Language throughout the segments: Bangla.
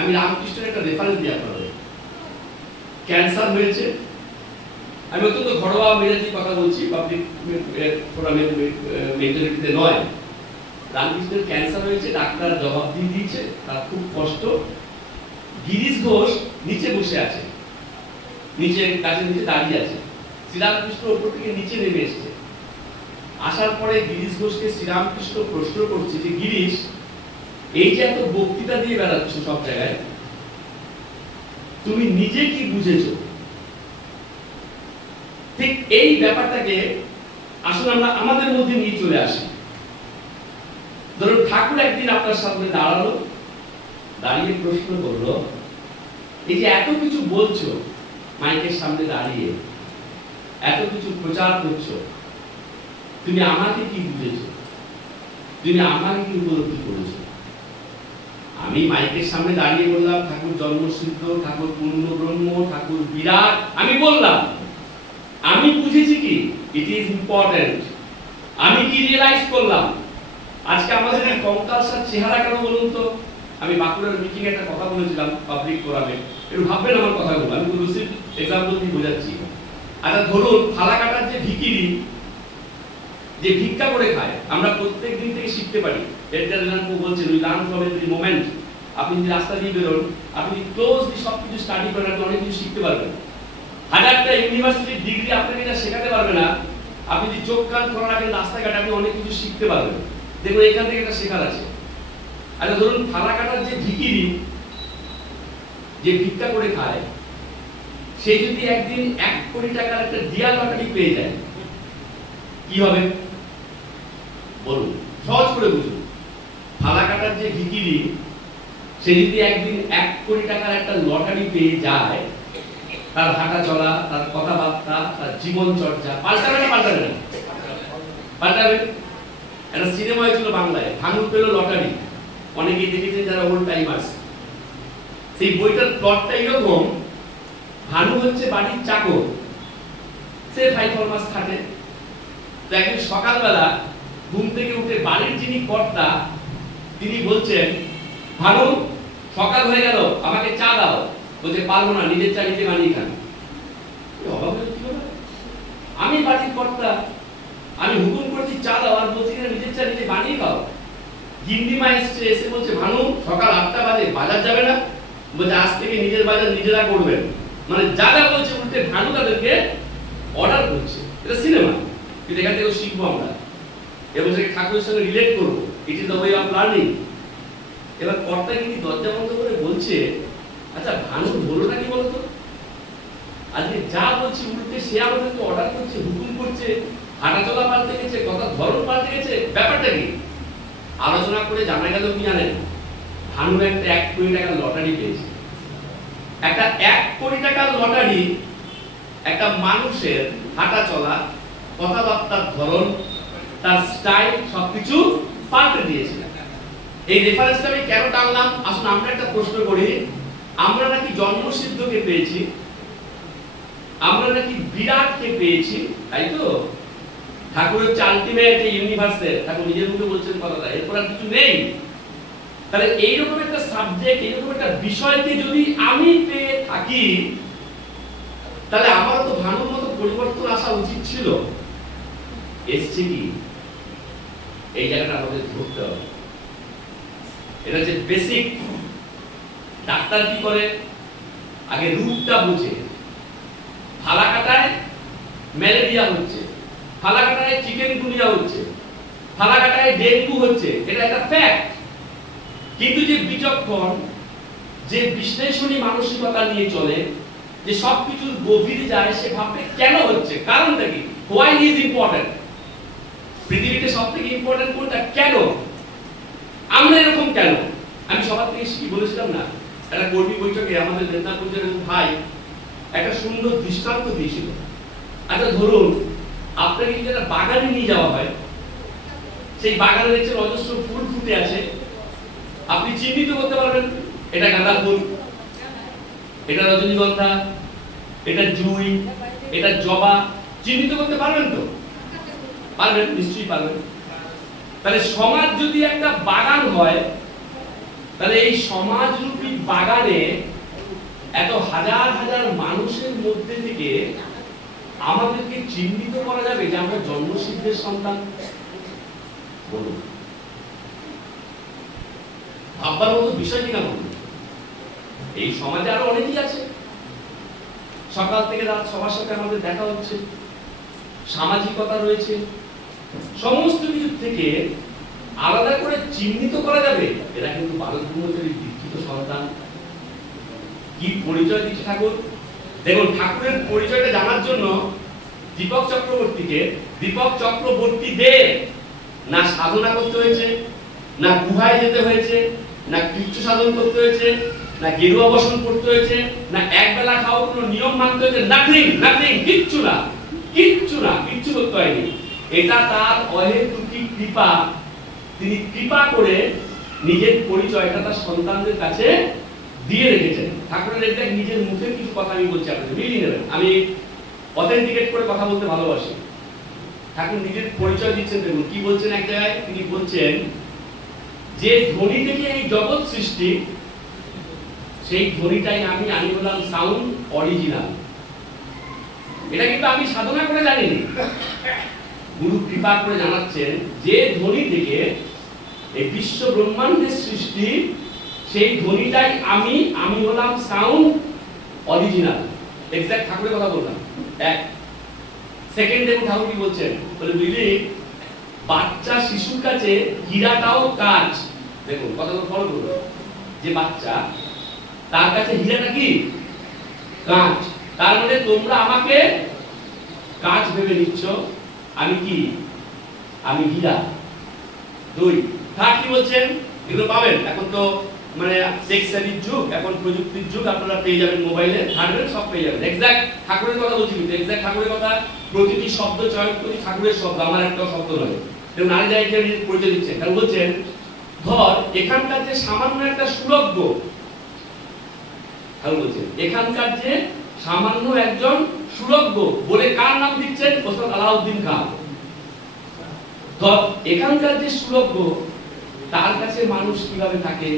আমি রামকৃষ্ণের একটা রেফারেন্স দিই আপনাদের। ক্যান্সার হয়েছে, আমি অত্যন্ত ঘরোয়া মেজাজি কথা বলছি, পাবলিক ফোরামের মেন্টালিটিতে নয়। রামকৃষ্ণের ক্যান্সার হয়েছে, ডাক্তার জবাব দিয়ে দিয়েছে, তার খুব কষ্ট। গিরিশ ঘোষ নিচে বসে আছে, নিচে গাছের নিচে দাঁড়িয়ে আছে। শ্রীরামকৃষ্ণ উপর থেকে নিচে নেমে এসছে। আসার পরে গিরিশ ঘোষকে শ্রীরামকৃষ্ণ প্রশ্ন করছে যে, গিরিশ, এই যে এত বক্তৃতা দিয়ে বেড়াচ্ছ সব জায়গায়, তুমি নিজে কি বুঝেছো? ঠিক এই ব্যাপারটাকে আসলে আমরা আমাদের মধ্যে নিয়ে চলে আসি। ধরুন ঠাকুর একদিন আপনার সামনে দাঁড়ালো, দাঁড়িয়ে প্রশ্ন করলো, এই যে এত কিছু বলছো মাইকের সামনে দাঁড়িয়ে, এত কিছু প্রচার করছো, তুমি আমাকে কি বুঝেছো? তুমি আমাকে কি উপলব্ধি করেছো? আমি মাইকের সামনে দাঁড়িয়ে বললাম ঠাকুর জন্মসিদ্ধ, ঠাকুর পূর্ণ ব্রহ্ম, ঠাকুর বিরাট। আমি বললাম, আমি বুঝেছি কি ইট ইজ ইম্পর্টেন্ট। আমি কি রিয়েলাইজ করলাম আজকে আমাদের কঙ্কালসার চেহারা কেন বলুন তো? আমি বাঁকুড়ার মিটিং একটা কথা বলেছিলাম পাবলিক ফোরামে, একটু ভাববেন আমার কথাগুলো, আমি লুসিড এক্সাম্পল দিয়ে বোঝাচ্ছি। আচ্ছা ধরুন ফালাকাটার যে ভিখিরি, যে ভিক্ষা করে খায়, আমরা প্রত্যেক দিন থেকে শিখতে পারি। এডগার অ্যালান পো বলছেন, we learn from every moment. আপনি যদি রাস্তা দিয়ে বেরোন, আপনি ক্লোজলি সবকিছু স্টাডি করেন, আপনি অনেক কিছু শিখতে পারবেন। হাজারটা ইউনিভার্সিটির ডিগ্রি আপনাকে এটা শেখাতে পারবে না। আপনি যদি চোখ কান খোলা রাখেন রাস্তাঘাটে, আপনি অনেক কিছু শিখতে পারবেন। দেখুন এখান থেকে একটা শেখার আছে। আচ্ছা ধরুন ফালাকাটার যে ভিখিরি, যে ভিক্ষা করে খায়, সে যদি একদিন 1 কোটি টাকার একটা ডিয়ার লটারি পেয়ে যায়, কি হবে বলুন? সহজ করে বুঝুন। ফালাকাটার যে ভিখিরি, সে যদি একদিন 1 কোটি টাকার একটা লটারি পেয়ে যায়, তার হাঁটা চলা, তার কথাবার্তা, তার জীবন চর্চা পাল্টাবে না? পাল্টাবে না? পাল্টাবে। একটা সিনেমা হয়েছিল বাংলায়, ভানু পেল লটারি, অনেকেই দেখেছেন যারা ওল্ড টাইমার্স। সেই বইটার প্লটটা এরকম, ভানু হচ্ছে বাড়ির চাকর, সে 5 মাস খাটে। তো একদিন সকালবেলা ঘুম থেকে উঠে বাড়ির যিনি কর্তা, তিনি বলছেন, ভানু সকাল হয়ে গেল, আমাকে চা দাও। বলছে, পারবো না, নিজের চা নিজে বানিয়ে খান। অভাব হলো কি হবে? আমি বাড়ির কর্তা, আমি হুকুম করছি চা দাও, আর বলছি নিজের চা নিজে বানিয়ে খাও। গিন্নিমা এসছে, এসে বলছে, ভানু সকাল 8টা বাজে, বাজার যাবে না? বলছে, আজ থেকে নিজের বাজার নিজেরা করবেন। মানে যা যা বলছে উল্টে ভানু তাদেরকে অর্ডার করছে। এটা সিনেমা, কিন্তু এখান থেকে শিখবো আমরা এবং সেটা ঠাকুরের সঙ্গে রিলেট করবো। It is the way of learning. এবার কর্তা কিন্তু দরজা বন্ধ করে বলছে, আচ্ছা ভানু হলো নাকি বলতো? আজকে যা বলছি উল্টে সে আমাদেরকে অর্ডার করছে, হুকুম করছে, হাঁটাচলা পাল্টে গেছে, কথার ধরন পাল্টে গেছে। ব্যাপারটা কি? আলোচনা করে জানা গেল কি জানেন, ভানু একটা 1 কোটি টাকার লটারি পেয়েছে। একটা 1 কোটি টাকার লটারি একটা মানুষের হাঁটা চলা, কথাবার্তার ধরন, তার স্টাইল সবকিছু পাল্টে দিয়েছে। এই রেফারেন্সটা আমি কেন টানলাম? আসুন আমরা একটা প্রশ্ন করি, আমরা নাকি জন্মসিদ্ধকে পেয়েছি, আমরা নাকি বিরাটকে পেয়েছি, তাই তো? ঠাকুর হচ্ছে আলটিমেট ইউনিভার্সের, ঠাকুর নিজের মুখে বলছেন কথাটা, এরপর আর কিছু নেই। তাহলে এইরকম একটা সাবজেক্ট, এইরকম একটা বিষয়কে যদি আমি পেয়ে থাকি, তাহলে আমার তো ভানুর মতো পরিবর্তন আসা উচিত ছিল। এসছে কি? এই জায়গাটা আমাদের ধরতে হবে। এটা হচ্ছে বেসিক। ডাক্তার কি করে? আগে রূপটা বুঝে। ফালাকাটায় ম্যালেরিয়া হচ্ছে, ফালাকাটায় চিকেনগুনিয়া হচ্ছে, ফালাকাটায় ডেঙ্গু হচ্ছে, এটা একটা ফ্যাক্ট। কিন্তু যে বিচক্ষণ, যে বিশ্লেষণী মানসিকতা নিয়ে চলে, যে সবকিছুর গভীরে যায়, সে ভাববে কেন হচ্ছে, কারণটা কি, হোয়াই ইজ ইম্পর্টেন্ট। পৃথিবীতে সবথেকে ইম্পর্টেন্ট কোনটা, কেন আমরা এরকম, কেন? আমি সবার থেকে কি বলেছিলাম না, একটা কর্মী বৈঠকে আমাদের নেতা পর্যায়ের ভাই একটা সুন্দর দৃষ্টান্ত দিয়েছিল। আচ্ছা ধরুন আপনাকে যদি একটা বাগানে নিয়ে যাওয়া হয়, সেই বাগানে দেখছেন অজস্র ফুল ফুটে আছে, আপনি চিহ্নিত করতে পারবেন এটা গাঁদা ফুল, এটা রজনীগন্ধা, এটা জুঁই, এটা জবা, চিহ্নিত করতে পারবেন তো? পারবেন, নিশ্চয়ই পারবেন। তাহলে সমাজ যদি একটা বাগান হয়, তাহলে এই সমাজরূপী বাগানে এত হাজার হাজার মানুষের মধ্যে থেকে আমাদেরকে চিহ্নিত করা যাবে যে আমরা জন্মসিদ্ধের সন্তান? বলুন, ভাববার মতো বিষয় কিনা বলুন। এই সমাজে আরো অনেকেই আছে, সকাল থেকে রাত সবার সাথে আমাদের দেখা হচ্ছে, সামাজিকতা রয়েছে, সমস্ত কিছু থেকে আলাদা করে চিহ্নিত করা যাবে এরা কিন্তু বালক ব্রহ্মচারীর দীক্ষিত সন্তান। কি পরিচয় দিচ্ছে ঠাকুর? দেখুন, ঠাকুরের পরিচয়টা জানার জন্য দীপক চক্রবর্তীদের না সাধনা করতে হয়েছে, না গুহায় যেতে হয়েছে, না কৃচ্ছ সাধন করতে হয়েছে, না গেরুয়া বসন করতে হয়েছে, না একবেলা খাওয়া কোনো নিয়ম মানতে হয়েছে, নাথিং, কিচ্ছু করতে হয়নি। এটা তার অহেতুকি কৃপা। তিনি কৃপা করে নিজের পরিচয়টা তার সন্তানদের কাছে দিয়ে রেখেছেন। ঠাকুরের এটা নিজের মুখের কিছু কথা আমি বলছি, আপনাদের মিলিয়ে নেবেন। আমি অথেন্টিকেট করে কথা বলতে ভালোবাসি। ঠাকুর নিজের পরিচয় দিচ্ছেন, দেখুন কি বলছেন। এক জায়গায় তিনি বলছেন যে ধ্বনি থেকে এই জগৎ সৃষ্টি, সেই ধ্বনিটাই আমি বললাম সাউন্ড অরিজিনাল। এটা কিন্তু আমি সাধনা করে জানিনি, গুরু কৃপা করে জানাচ্ছেন যে ধ্বনি থেকে এই বিশ্ব ব্রহ্মাণ্ডের সৃষ্টি, সেই ধ্বনিটাই আমি হলাম সাউন্ড অরিজিনাল। এক্সাক্ট ঠাকুরের কথা বললাম। এক সেকেন্ড দেখুন ঠাকুর কি বলছেন, বলে বুঝলি বাচ্চা শিশুর কাছে হীরাটাও কাঁচ। দেখুন কথাগুলো ফলো করুন, যে বাচ্চা তার কাছে হীরাটা কি কাঁচ। তার মানে তোমরা আমাকে কাঁচ ভেবে নিচ্ছ, আমি কি? আমি হীরা। দুই থার্ড কি বলছেন, এগুলো পাবেন এখন তো মানে টেকসেলির যুগ, এখন প্রযুক্তির যুগ, আপনারা পেয়ে যাবেন মোবাইলে, হার্ডওয়্যার সব পেয়ে যাবেন। এক্সাক্ট ঠাকুরের কথা বলছি, কিন্তু এক্সাক্ট ঠাকুরের কথা, প্রতিটি শব্দ চয়ন করি ঠাকুরের শব্দ, আমার একটা শব্দ নয়। কেউ নারী জায়গায় পরিচয় দিচ্ছেন, কারণ বলছেন ধর এখানকার যে সামান্য একটা সুলগ্ধ, কারণ বলছেন এখানকার যে সামান্য একজন সুলগ্ধ বলে কার নাম দিচ্ছেন? ওস্তাদ আলাউদ্দিন খান। ধর এখানকার যে সুলগ্ধ, তার কাছে মানুষ কিভাবে থাকে?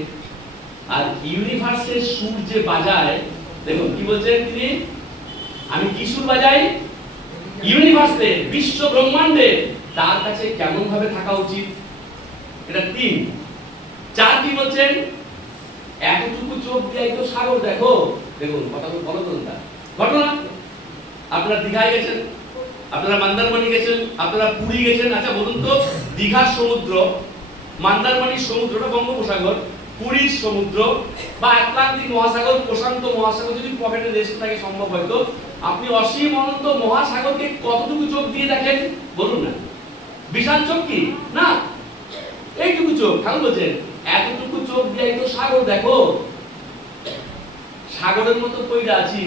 আর ইউনিভার্সের সুর যে বাজায়, দেখুন কি বলছেন তিনি, আমি কি সুর বাজাই? ইউনিভার্সে, বিশ্ব ব্রহ্মাণ্ডে, তার কাছে কেমন ভাবে থাকা উচিত? এটা তিন। চার কি বলছেন, এতটুকু চোখ দিয়ে তো সাগর দেখো। দেখুন কথাগুলো ফলো করুন। ঘটনা, আপনারা দীঘায় গেছেন, আপনারা মন্দারমণি গেছেন, আপনারা পুরী গেছেন। আচ্ছা বলুন তো, দীঘার সমুদ্র, মন্দারমণির সমুদ্রটা বঙ্গোপসাগর, পুরীর সমুদ্র বা আটলান্টিক মহাসাগর, প্রশান্ত মহাসাগর যদি পকেটে রেস্ট থাকে সম্ভব হয়তো, আপনি অসীম অনন্ত মহাসাগরকে কতটুকু চোখ দিয়ে দেখেন বলুন না? বিশাল চোখ কি না? এইটুকু চোখ। ঠাকুর বলছেন এতটুকু চোখ দিয়ে তো সাগর দেখো। সাগরের মতো কইরা আছি,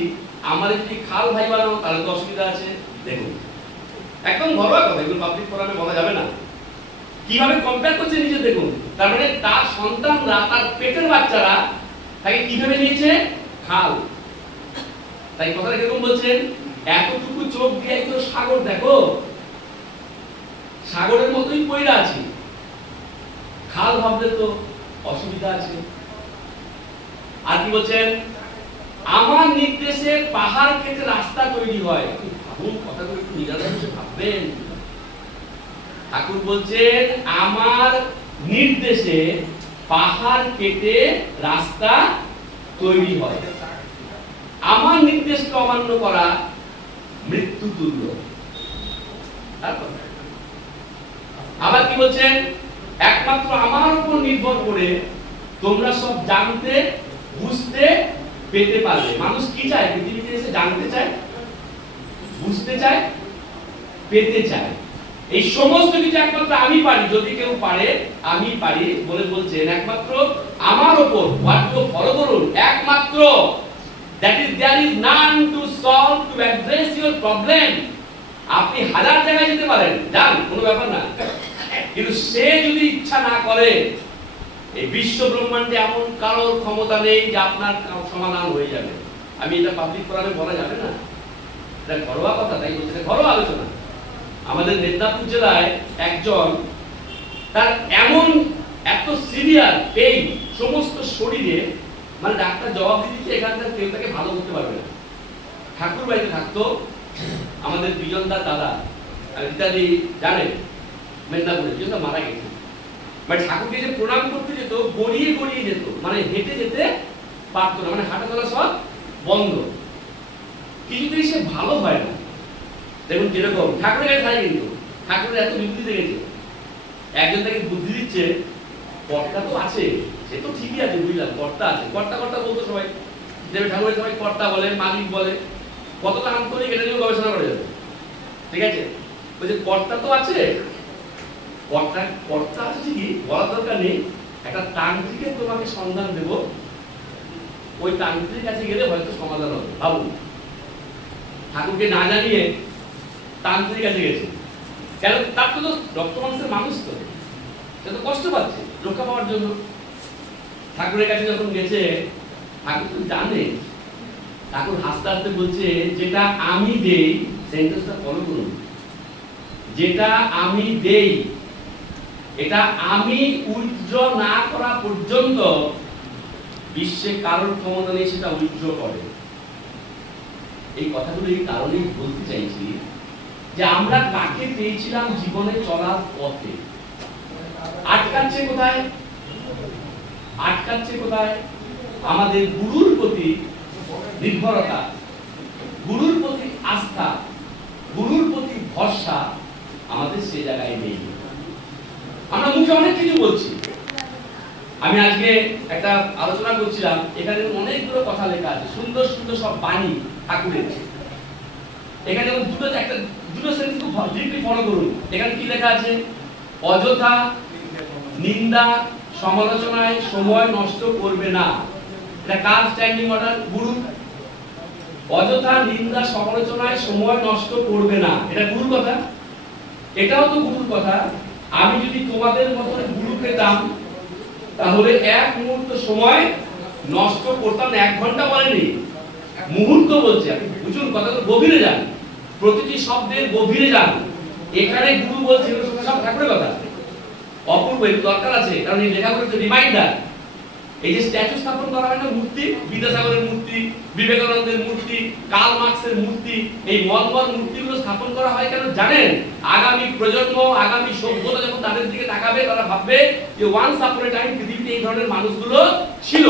আমার যদি খাল ভাই বানাও তাহলে তো অসুবিধা আছে। দেখুন একদম ঘরোয়া কথা, এগুলো পাবলিক ফোরামে বলা যাবে না। কিভাবে কম্পেয়ার করছে নিজে দেখুন। তার মানে তার সন্তানরা, তার পেটের বাচ্চারা তাকে কিভাবে নিয়েছে? খাল। তাই কথাটা কিরকম বলছেন, এতটুকু চোখ দিয়ে তো সাগর দেখো, সাগরের মতোই পয়রা আছি, খাল ভাবলে তো অসুবিধা আছে। আর কি বলছেন, আমার নির্দেশে পাহাড় কেটে রাস্তা তৈরি হয়। ভাবুন, কথাগুলো একটু নিরালায় ভাববেন। ঠাকুর বলছেন আমার নির্দেশে পাহাড় কেটে রাস্তা তৈরি হয়। আমার নির্দেশকে অমান্য করা মৃত্যু তুল্য। আবার কি বলছেন, একমাত্র আমার উপর নির্ভর করে তোমরা সব জানতে বুঝতে পেতে পারবে। মানুষ কি চায়? পৃথিবীতে এসে জানতে চায়, বুঝতে চায়, পেতে চায়। এই সমস্ত কিছু একমাত্র আমি পারি। যদি কেউ পারে, আমি পারি বলে বলছেন একমাত্র আমার উপর। ওয়ার্ডকে ফলো করুন, একমাত্র। That is there is none to solve, to address your problem. আপনি হাজার জায়গায় যেতে পারেন, যান, কোনো ব্যাপার না, কিন্তু সে যদি ইচ্ছা না করে, এই বিশ্ব ব্রহ্মাণ্ডে এমন কারোর ক্ষমতা নেই যে আপনার সমাধান হয়ে যাবে। আমি এটা পাবলিক ফোরামে বলা যাবে না, এটা ঘরোয়া কথা, তাই বলছে ঘরোয়া আলোচনা। আমাদের মেদিনীপুর জেলায় একজন, তার এমন এত সিভিয়ার পেইন সমস্ত শরীরে, মানে ডাক্তার জবাব দিচ্ছে এখানকার কেউ তাকে ভালো করতে পারবে না। ঠাকুর বাড়িতে থাকতো আমাদের বিজনদার দাদা, ইত্যাদি জানেন, মেদিনীপুরে বিজনদা মারা গেছে, মানে ঠাকুরকে যে প্রণাম করতে যেত গড়িয়ে গড়িয়ে যেত, মানে হেঁটে যেতে পারতো না, মানে হাঁটা চলা সব বন্ধ, কিছুতেই সে ভালো হয় না। দেখুন যেরকম ঠাকুরের কাছে থাকে, কিন্তু ঠাকুরের এত বিবৃতি দেখেছে, একজন তাকে বুদ্ধি দিচ্ছে, কর্তা তো আছে, সে তো ঠিকই আছে, বুঝলাম কর্তা আছে, কর্তা কর্তা বলতো সবাই, দেবে ঠাকুরের সবাই কর্তা বলে, মালিক বলে, কতটা আন্তরিক এটা নিয়েও গবেষণা করে যাবে, ঠিক আছে? বলছে কর্তা তো আছে, কর্তা কর্তা আছে ঠিকই, বলার দরকার নেই, একটা তান্ত্রিকের তোমাকে সন্ধান দেব, ওই তান্ত্রিকের কাছে গেলে হয়তো সমাধান হবে। ভাবুন, ঠাকুরকে না জানিয়ে তান্ত্রিক কাছে গেছে, কেন? তার তো রক্ত মাংসের মানুষ, তো সে তো কষ্ট পাচ্ছে রক্ষা পাওয়ার জন্য। ঠাকুরের কাছে যখন গেছে, ঠাকুর তো জানে, ঠাকুর হাসতে হাসতে বলছে, যেটা আমি দেই, সেন্টেন্সটা ফলো করুন, যেটা আমি দেই এটা আমি উইথড্র না করা পর্যন্ত বিশ্বে কারোর ক্ষমতা নেই সেটা উইথড্র করে। এই কথাগুলো এই কারণেই বলতে চাইছি যে আমরা কাকে পেয়েছিলাম জীবনে চলার পথে, আটকাচ্ছে কোথায়? আটকাচ্ছে কোথায়? আমাদের গুরুর প্রতি নির্ভরতা, গুরুর প্রতি আস্থা, গুরুর প্রতি ভরসা আমাদের সে জায়গায় নেই। আমরা মুখে অনেক কিছু বলছি। আমি আজকে একটা আলোচনা করছিলাম, এখানে অনেকগুলো কথা লেখা আছে, সুন্দর সুন্দর সব বাণী ঠাকুরের। এখানে দুটো সেন্টেন্স খুব ডিপলি ফলো করুন। এখানে কি লেখা আছে? অযথা নিন্দা সমালোচনায় সময় নষ্ট করবে না। এটা কার স্ট্যান্ডিং অর্ডার? গুরু। অযথা নিন্দা সমালোচনায় সময় নষ্ট করবে না, এটা গুরুর কথা। এটাও তো গুরুর কথা। আমি যদি তোমাদের মতো গুরু পেতাম তাহলে এক মুহূর্ত সময় নষ্ট করতাম না। 1 ঘন্টা বলেনি, মুহূর্ত বলছে। আপনি বুঝুন, কথাগুলো গভীরে যান, প্রতিটি শব্দের গভীরে যান। এখানে গুরু বলছে, এগুলো সব ঠাকুরের কথা। অপূর্ব, একটু দরকার আছে, কারণ এই লেখাগুলো হচ্ছে রিমাইন্ডার। এই যে স্ট্যাচু স্থাপন করা হয় না, মূর্তি, বিদ্যাসাগরের মূর্তি, বিবেকানন্দের মূর্তি, কার্ল মার্কসের মূর্তি, এই মনমন মূর্তিগুলো স্থাপন করা হয় কেন জানেন? আগামী প্রজন্ম, আগামী সভ্যতা যখন তাদের দিকে তাকাবে, তারা ভাববে যে ওয়ান্স আপন এ টাইম পৃথিবীতে এই ধরনের মানুষগুলো ছিল,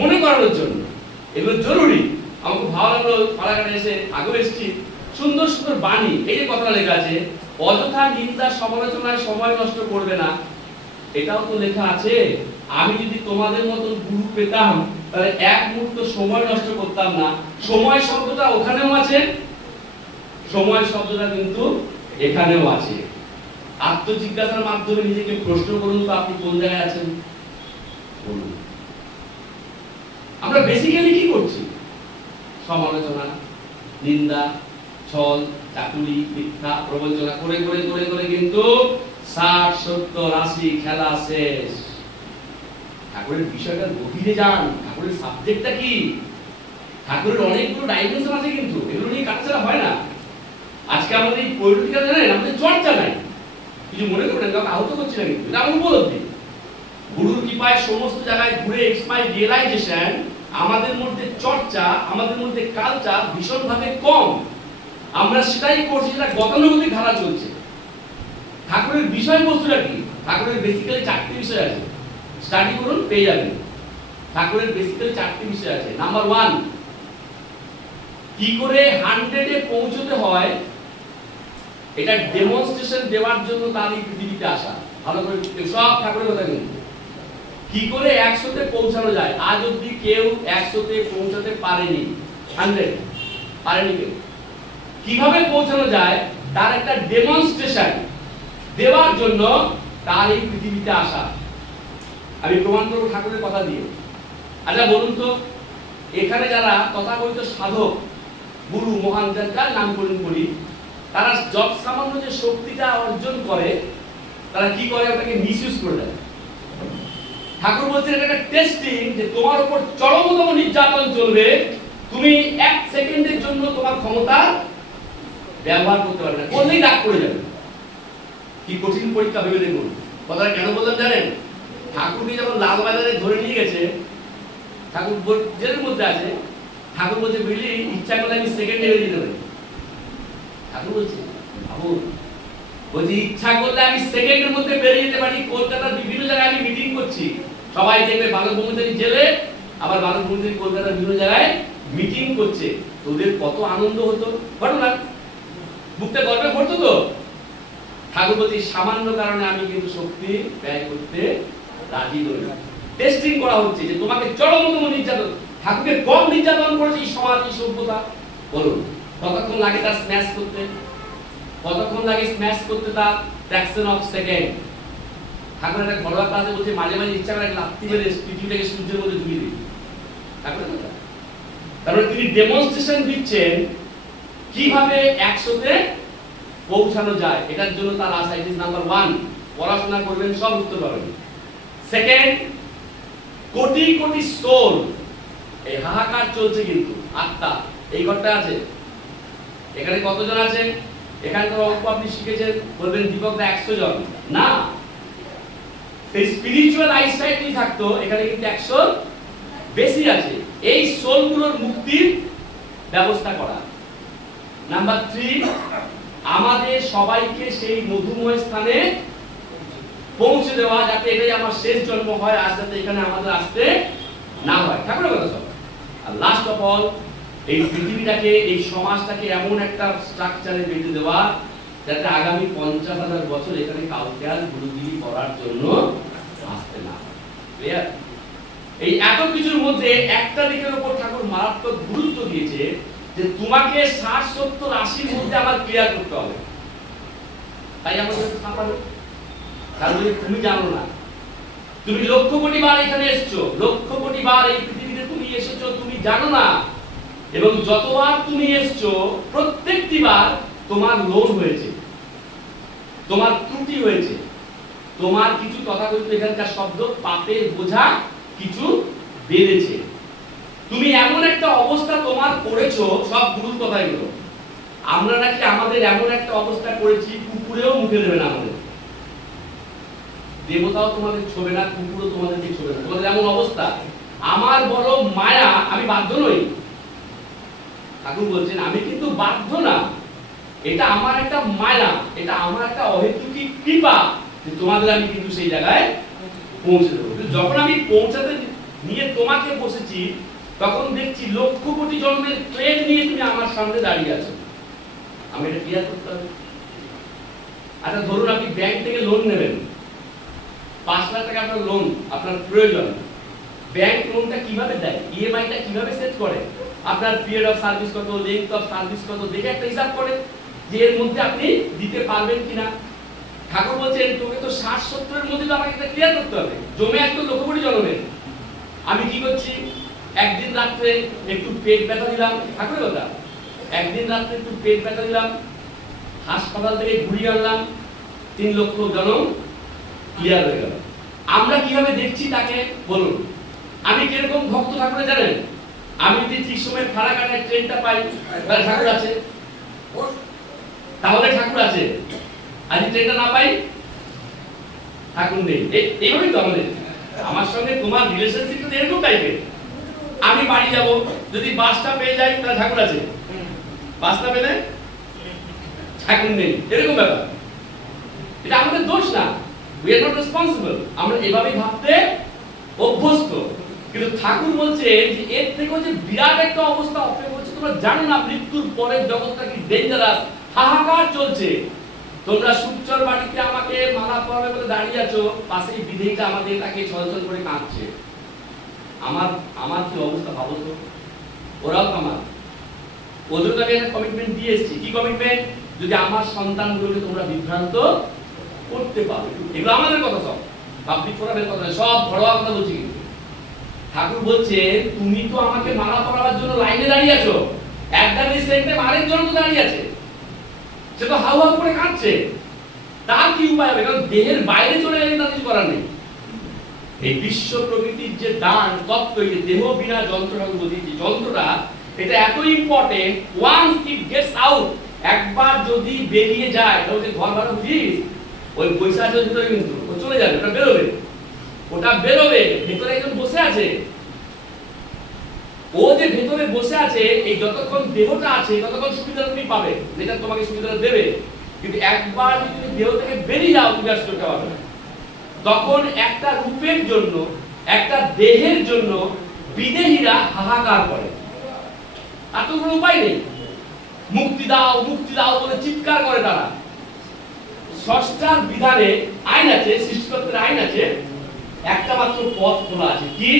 মনে করানোর জন্য। এগুলো জরুরি। আমাকে ভালো লাগলো, পাড়াঘাটে এসে আগেও এসেছি, সুন্দর সুন্দর বাণী। এই যে কথাটা লেখা আছে, অযথা নিন্দা সমালোচনায় সময় নষ্ট করবে না, এটাও তো লেখা আছে। আমি যদি তোমাদের মতন গুরু পেতাম তাহলে এক মুহূর্ত সময় নষ্ট করতাম না। সময় শব্দটা ওখানেও আছে, সময় শব্দটা কিন্তু এখানেও আছে। আত্মজিজ্ঞাসার মাধ্যমে নিজেকে প্রশ্ন করুন তো, আপনি কোন জায়গায় আছেন বলুন। আমরা বেসিক্যালি কি করছি? সমালোচনা, নিন্দা, ছল, চাতুরি, মিথ্যা প্রবঞ্চনা করে করে করে করে কিন্তু 60, 70, 80 খেলা শেষ। ঠাকুরের বিষয়টা গভীরে যান। ঠাকুরের সাবজেক্টটা কি? ঠাকুরের অনেকগুলো ডাইমেনশন আছে, কিন্তু এগুলো নিয়ে কাটাছাড়া হয় না। আজকে আমাদের এই পলিটিক্যাল জানেন, আমাদের চর্চা নাই। কিছু মনে করবেন, কাউকে আহত করছি না, কিন্তু এটা আমার উপলব্ধি। গুরুর কৃপায় সমস্ত জায়গায় ঘুরে ইটস মাই রিয়েলাইজেশন, আমাদের মধ্যে চর্চা, আমাদের মধ্যে কালচার ভীষণভাবে কম। আমরা সেটাই করছি, সেটা গতানুগতিক ধারা চলছে। ঠাকুরের বিষয়বস্তুটা কি? ঠাকুরের বেসিক্যালি 4টি বিষয় আছে, স্টাডি করুন পেয়ে যাবেন। ঠাকুরের বেসিক্যালি 4টি বিষয় আছে। নাম্বার 1, কি করে 100-এ পৌঁছতে হয় এটা ডেমনস্ট্রেশন দেওয়ার জন্য তার এই পৃথিবীতে আসা। ভালো করে সব ঠাকুরের কথা, কিন্তু কি করে 100-তে পৌঁছানো যায়। আজ অবধি কেউ 100-তে পৌঁছাতে পারেনি, 100 পারেনি কেউ। কিভাবে পৌঁছানো যায় তার একটা ডেমনস্ট্রেশন দেওয়ার জন্য তার এই পৃথিবীতে আসা। আমি প্রমাণ করব ঠাকুরের কথা দিয়ে। আচ্ছা বলুন তো, এখানে যারা তথাকথিত সাধক, গুরু, মহান, যার নাম করি, তারা যত সামান্য যে শক্তিটা অর্জন করে, তারা কি করে? ওটাকে মিসইউজ করে দেয়। ঠাকুর বলছেন এটা একটা টেস্টিং, যে তোমার উপর চরমতম নির্যাতন চলবে, তুমি 1 সেকেন্ডের জন্য তোমার ক্ষমতা ব্যবহার করতে পারবে না, করলেই রাগ করে যাবে। কি কঠিন পরীক্ষা ভেবে দেখুন। কথাটা কেন বললাম জানেন? ঠাকুরকে যখন লালবাজারে ধরে নিয়ে গেছে, ঠাকুর জেলের মধ্যে আছে, ঠাকুর বলছে বুঝলি ইচ্ছা করলে আমি সেকেন্ডে বেরিয়ে যেতে পারি। ঠাকুর বলছে বাবু, বলছি ইচ্ছা করলে আমি সেকেন্ডের মধ্যে বেরিয়ে যেতে পারি। কলকাতার বিভিন্ন জায়গায় আমি মিটিং করছি, সবাই দেখবে বালক ব্রহ্মচারী জেলে, আবার বালক ব্রহ্মচারী কলকাতার বিভিন্ন জায়গায় মিটিং করছে। তোদের কত আনন্দ হতো, ঘটনা বুকটা গর্বে ভরতো তো। ঠাকুর বলছি সামান্য কারণে আমি কিন্তু শক্তি ব্যয় করতে রাজি নই। টেস্টিং করা হচ্ছে যে তোমাকে চরমতম নির্যাতন, ঠাকুরকে কম নির্যাতন করেছে এই সমাজ, এই সভ্যতা, বলুন কতক্ষণ লাগে তা স্ম্যাশ করতে? কতক্ষণ লাগে স্ম্যাশ করতে? তা ফ্র্যাকশন অফ সেকেন্ড। ঠাকুর একটা ঘরোয়া ক্লাসে বলছে মাঝে মাঝে ইচ্ছা করে লাফতি মেরে পৃথিবীটাকে সূর্যের মধ্যে ডুবিয়ে দিই। ঠাকুরের কথা, কারণ তিনি ডেমনস্ট্রেশন দিচ্ছেন কিভাবে 100-তে পৌঁছানো যায়। এটার জন্য তার আশা। ইট ইজ নাম্বার 1, পড়াশোনা করবেন সব উত্তর পাবেন। সেকেন্ড, কোটি কোটি সোল, এই হাহাকার চলছে কিন্তু আত্মা এই ঘরটা আছে। এখানে কতজন আছে? এখানে তো অল্প আপনি শিখেছেন, বলবেন দীপক দা 100 জন না। সেই স্পিরিচুয়াল আইসাইট যদি থাকতো এখানে কিন্তু 100 বেশি আছে। এই সোলগুলোর মুক্তির ব্যবস্থা করা। নাম্বার 3, আমাদের সবাইকে সেই মধুময় স্থানে পৌঁছে দেওয়া, যাতে এটাই আমার শেষ জন্ম হয়, আর যাতে এখানে আমাদের আসতে না হয়। ঠাকুরের কথা সব। আর লাস্ট অফ অল, এই পৃথিবীটাকে, এই সমাজটাকে এমন একটা স্ট্রাকচারে বেঁধে দেওয়া যাতে আগামী 50,000 বছর এখানে কাউকে আর গুরুগিরি করার জন্য আসতে না। ক্লিয়ার? এই এত কিছুর মধ্যে একটা দিকের উপর ঠাকুর মারাত্মক গুরুত্ব দিয়েছে যে তোমাকে 60, 70, 80-র মধ্যে আমার ক্লিয়ার করতে হবে। তাই আমাদের সাপাবে, কারণ তুমি জানো না, তুমি লক্ষ কোটি বার এখানে এসেছো, লক্ষ কোটি বার এই পৃথিবীতে তুমি এসেছো, তুমি জানো না। এবং যতবার তুমি এসেছো প্রত্যেকটি বার তোমার লোন হয়েছে, তোমার ত্রুটি হয়েছে, তোমার কিছু তথাকথিত এখানকার শব্দ পাপের বোঝা কিছু বেড়েছে। তুমি এমন একটা অবস্থা তোমার করেছো, সব গুরুর কথা এগুলো। আমরা নাকি আমাদের এমন একটা অবস্থা করেছি কুকুরেও মুখে দেবে না, আমাদের দেবতাও তোমাদের ছোবে না, কুকুরও তোমাদেরকে ছোবে না, তোমাদের এমন অবস্থা। আমার বড় মায়া, আমি বাধ্য নই। ঠাকুর বলছেন আমি কিন্তু বাধ্য না, এটা আমার একটা মায়া, এটা আমার একটা অহেতুকী কৃপা যে তোমাদের আমি কিন্তু সেই জায়গায় পৌঁছে দেবো। যখন আমি পৌঁছাতে নিয়ে তোমাকে বসেছি, তখন দেখছি লক্ষ কোটি জন্মের ট্রেন নিয়ে তুমি আমার সামনে দাঁড়িয়ে আছো। আমি এটা ক্লিয়ার করতে হবে। আচ্ছা ধরুন আপনি ব্যাংক থেকে লোন নেবেন, 5 লাখ টাকা আপনার লোন, আপনার প্রয়োজন। ব্যাংক লোনটা কিভাবে দেয়, ইএমআইটা কিভাবে সেট করে, আপনার পিরিয়ড অফ সার্ভিস কত, লেংথ অফ সার্ভিস কত, দেখে একটা হিসাব করে যে এর মধ্যে আপনি দিতে পারবেন কিনা। ঠাকুর বলছেন তোকে তো 60-70-এর মধ্যে তো আমাকে এটা ক্লিয়ার করতে হবে। জমে আসতো লক্ষ কোটি জন্মের। আমি কি করছি, একদিন রাত্রে একটু পেট ব্যথা দিলাম, ঠাকুরের কথা, একদিন রাত্রে একটু পেট ব্যথা দিলাম, হাসপাতাল থেকে ঘুরিয়ে আনলাম, 3 লক্ষ জন্ম ক্লিয়ার হয়ে গেল। আমরা কিভাবে দেখছি তাকে বলুন। আমি কিরকম ভক্ত ঠাকুরের জানেন? আমি যদি ঠিক সময় ফারাকাটায় ট্রেনটা পাই, তাহলে ঠাকুর আছে, তাহলে ঠাকুর আছে। আজ ট্রেনটা না পাই, ঠাকুর নেই। এইভাবেই তো আমাদের, আমার সঙ্গে তোমার রিলেশনশিপটা এরকম টাইপের। আমি বাড়ি যাব, যদি বাসটা পেয়ে যাই তাহলে ঠাকুর আছে, বাস না পেলে ঠাকুর নেই, এরকম ব্যাপার। এটা আমাদের দোষ না, we are not responsible, আমরা এভাবেই ভাবতে অভ্যস্ত। কিন্তু ঠাকুর বলছে যে এর থেকেও যে বিরাট একটা অবস্থা অপেক্ষা করছে, তোমরা জানো না মৃত্যুর পরের জগৎটা কি ডেঞ্জারাস, হাহাকার চলছে। তোমরা সুচর বাড়িতে আমাকে মালা পরাবে বলে দাঁড়িয়ে আছো, পাশেই বিধেয়টা আমাদের তাকে ছলছল করে কাঁদছে। আমার কি অবস্থা ভাবো তো। ওরাও আমার, ওদের আমি একটা কমিটমেন্ট দিয়ে এসেছি। কি কমিটমেন্ট? যদি আমার সন্তানগুলোকে তোমরা বিভ্রান্ত করতে পারো। এগুলো আমাদের কথা, সব পাবলিক ফোরামের কথা, সব ঘরোয়া কথা বলছি। কিন্তু ঠাকুর বলছে তুমি তো আমাকে মালা পরাবার জন্য লাইনে দাঁড়িয়ে আছো, একদানি সেন্টে মারের জন্য তো দাঁড়িয়ে আছে, সে তো হাউ হাউ করে কাঁদছে। তার কি উপায় হবে? কারণ দেহের বাইরে চলে গেলে তার কিছু করার নেই। এই বিশ্ব প্রকৃতির যে দান তত্ত্ব, এই দেহ বিনা যন্ত্র, ঠাকুর বলছি যন্ত্রটা এটা এত important, once it gets out, একবার যদি বেরিয়ে যায়, তাহলে ঘর ভাড়া বুঝিস ওই পয়সা আছে ভিতরে কিন্তু ও চলে যাবে, ওটা বেরোবে, ওটা বেরোবে। ভেতরে একজন বসে আছে, ও যে ভেতরে বসে আছে, এই যতক্ষণ দেহটা আছে ততক্ষণ সুবিধা তুমি পাবে, যেটা তোমাকে সুবিধা দেবে। কিন্তু একবার যদি তুমি দেহ থেকে বেরিয়ে যাও, তুমি আর করতে পারবে না। তখন একটা রূপের জন্য, একটা দেহের জন্য বিদেহীরা হাহাকার করে, আর তো কোনো উপায় নেই। মুক্তি দাও, মুক্তি দাও বলে চিৎকার করে তারা। স্রষ্টার বিধানে আইন আছে, সৃষ্টিকর্তার আইন আছে, একটা মাত্র পথ খোলা আছে, কি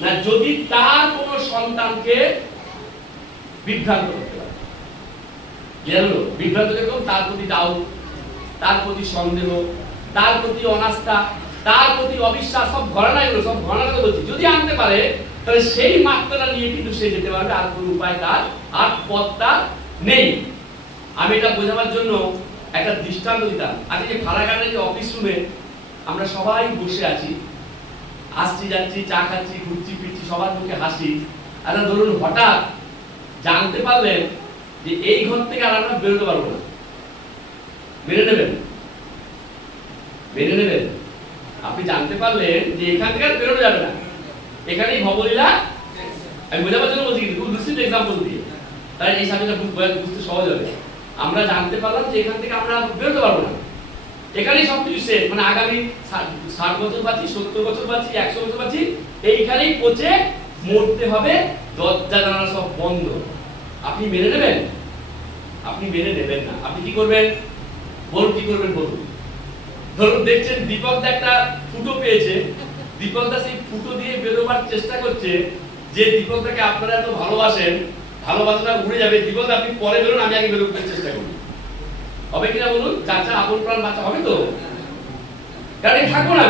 না, যদি তার কোনো সন্তানকে বিভ্রান্ত করতে পারে। বিভ্রান্ত যখন তার প্রতি ডাউট, তার প্রতি সন্দেহ, তার প্রতি অনাস্থা, তার প্রতি অবিশ্বাস, সব ঘটনা, এগুলো সব ঘটনা বলছি, যদি আনতে পারে তাহলে সেই মাত্রাটা নিয়ে কিন্তু সে যেতে পারবে, আর কোনো উপায় তার আর পথটা নেই। আমি এটা বোঝাবার জন্য একটা দৃষ্টান্ত দিতাম। আজকে যে ফারাকানের যে অফিস রুমে আমরা সবাই বসে আছি, আসছি যাচ্ছি, চা খাচ্ছি, ঘুরছি ফিরছি, সবার মুখে হাসি। আর ধরুন হঠাৎ জানতে পারলেন যে এই ঘর থেকে আর আমরা বেরোতে পারবো না, মেনে নেবেন? মেনে নেবেন? আপনি জানতে পারলেন যে এখান থেকে আর বেরোনো যাবে না, এখানেই ভবলীলা। আমি বোঝাবার জন্য বলছি, কিন্তু লুসিড এক্সাম্পল দিয়ে, তাই এই সাবজেক্টটা বুঝতে সহজ হবে। আমরা জানতে পারলাম যে এখান থেকে আমরা বেরোতে পারবো না, এখানেই সবকিছু শেষ। মানে আগামী 60 বছর বাঁচি, 70 বছর বাঁচি, 100 বছর বাঁচি, এইখানেই পচে মরতে হবে, দরজা জানালা সব বন্ধ। আপনি মেনে নেবেন? আপনি মেনে নেবেন না। আপনি কি করবেন বলুন? কি করবেন বলুন? ধরুন দেখছেন দীপক দা একটা ফুটো পেয়েছে, দীপক দা সেই ফুটো দিয়ে বেরোবার চেষ্টা করছে। যে দীপক দাকে আপনারা এত ভালোবাসেন, ভালোবাসাটা উড়ে যাবে। দীপক দা আপনি পরে বেরোন, আমি আগে বেরোবার চেষ্টা করি, হবে কিনা বলুন? চাচা আপন প্রাণ বাঁচা হবে তো? কারণ থাকবো না,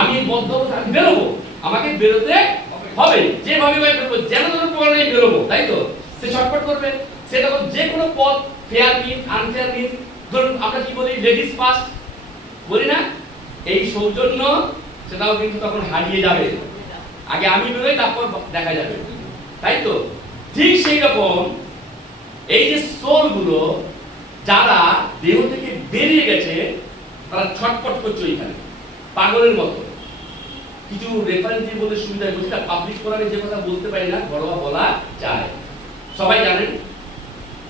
আমি বদ্ধ বেরোবো, আমাকে বেরোতে হবে, যেভাবে বেরোবো, যেন যেন প্রকারে বেরোবো, তাই তো? সে ছটফট করবে, সে তখন যে কোনো পথ, ফেয়ার মিনস, আনফেয়ার মিনস, ধরুন আমরা কি বলি, লেডিস ফার্স্ট বলি না, এই সৌজন্য সেটাও কিন্তু তখন হারিয়ে যাবে। আগে আমি বেরোই, তারপর দেখা যাবে, তাই তো? ঠিক সেই রকম এই যে সোল গুলো যারা দেহ থেকে বেরিয়ে গেছে, তারা ছটফট করছে ওইখানে পাগলের মতো। কিছু রেফারেন্স দিয়ে বলতে সুবিধা হয়, বলছি পাবলিক ফোরামে যে কথা বলতে পারি না, ঘরোয়া বলা যায়। সবাই জানেন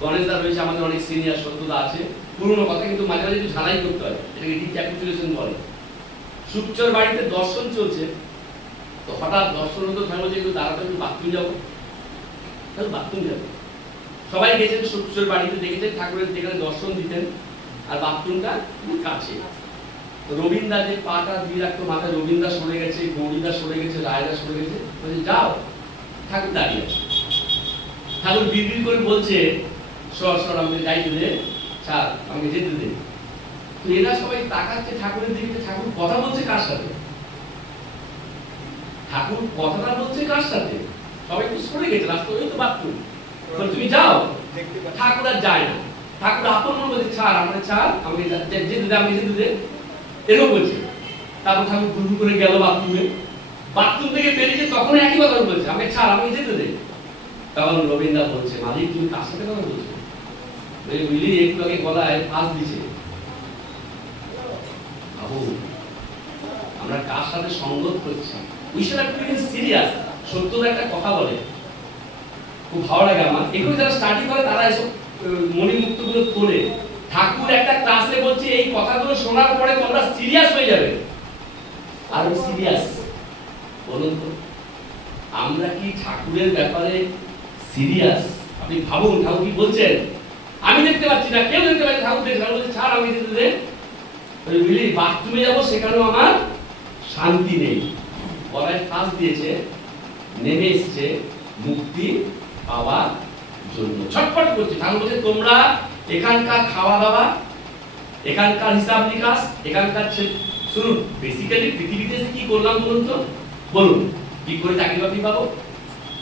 গণেশ দা রয়েছে, আমাদের অনেক সিনিয়র সত্যদা আছে, পুরনো কথা, কিন্তু মাঝে মাঝে একটু ঝালাই করতে হয়, এটাকে রিক্যাপিচুলেশন বলে। সুকচর বাড়িতে দর্শন চলছে, তো হঠাৎ দর্শন তো থাকবো যে একটু তাড়াতাড়ি একটু বাথরুম যাবো, তাহলে বাথরুম যাবো। সবাই গেছেন সুকচর বাড়িতে, দেখেছেন ঠাকুরের যেখানে দর্শন দিতেন, আর বাথরুমটা কাছে। রবীন্দ্র যে পাটা দিয়ে রাখতো মাথায়, রবীন্দ্র সরে গেছে, গৌরীদা সরে গেছে, রায়দা সরে গেছে, বলছে যাও, ঠাকুর দাঁড়িয়ে আছে। ঠাকুর বিড়বিড় করে বলছে, সর সর আমাকে যাইতে দে, ছাড় আমাকে যেতে দে। তো এরা সবাই তাকাচ্ছে ঠাকুরের দিকে, ঠাকুর কথা বলছে কার সাথে? ঠাকুর কথাটা বলছে কার সাথে? সবাই তো সরে গেছে, রাস্তা ওই তো বাথরুম, তুমি যাও। ঠাকুর আর যায় না, ঠাকুর আপন মনে বলছে ছাড় আমাকে, ছাড় আমাকে যেতে দে, আমাকে যেতে দে, এরকম বলছে। তারপর ঠাকুর ঘুরঘুর করে গেল বাথরুমে, বাথরুম থেকে বেরিয়েছে, তখন একই কথা বলছে, আমাকে ছাড় আমাকে যেতে দে। তখন রবীন্দ্র বলছে, মালিক তুমি কার সাথে কথা বলছো? বুঝলি একটু আগে গলায় ফাঁস দিছে। আমরা কার সাথে সঙ্গত করছি, বিষয়টা খুবই সিরিয়াস। সত্যতা একটা কথা বলে, খুব ভালো লাগে আমার। এগুলো যারা স্টাডি করে তারা এসব মণিমুক্ত গুলো তোলে। ঠাকুর একটা ক্লাসে বলছে, এই কথাগুলো শোনার পরে তোমরা সিরিয়াস হয়ে যাবে। আর সিরিয়াস বলুন তো, আমরা কি ঠাকুরের ব্যাপারে সিরিয়াস? আপনি ভাবুন, ঠাকুর কি বলছেন? আমি দেখতে পাচ্ছি না, কেউ দেখতে পাচ্ছে, ঠাকুর দেখছে, ঠাকুর বলছে ছাড় আমাকে যেতে দে। বুঝলি বাথরুমে যাবো, সেখানেও আমার শান্তি নেই। গলায় ফাঁস দিয়েছে, নেমে এসছে মুক্তি পাওয়ার জন্য, ছটফট করছে। ঠাকুর বলছে তোমরা এখানকার খাওয়া দাওয়া, এখানকার হিসাব নিকাশ, এখানকার শুনুন, বেসিক্যালি পৃথিবীতে কি করলাম বলুন তো? বলুন, কি করে চাকরি বাকরি পাবো,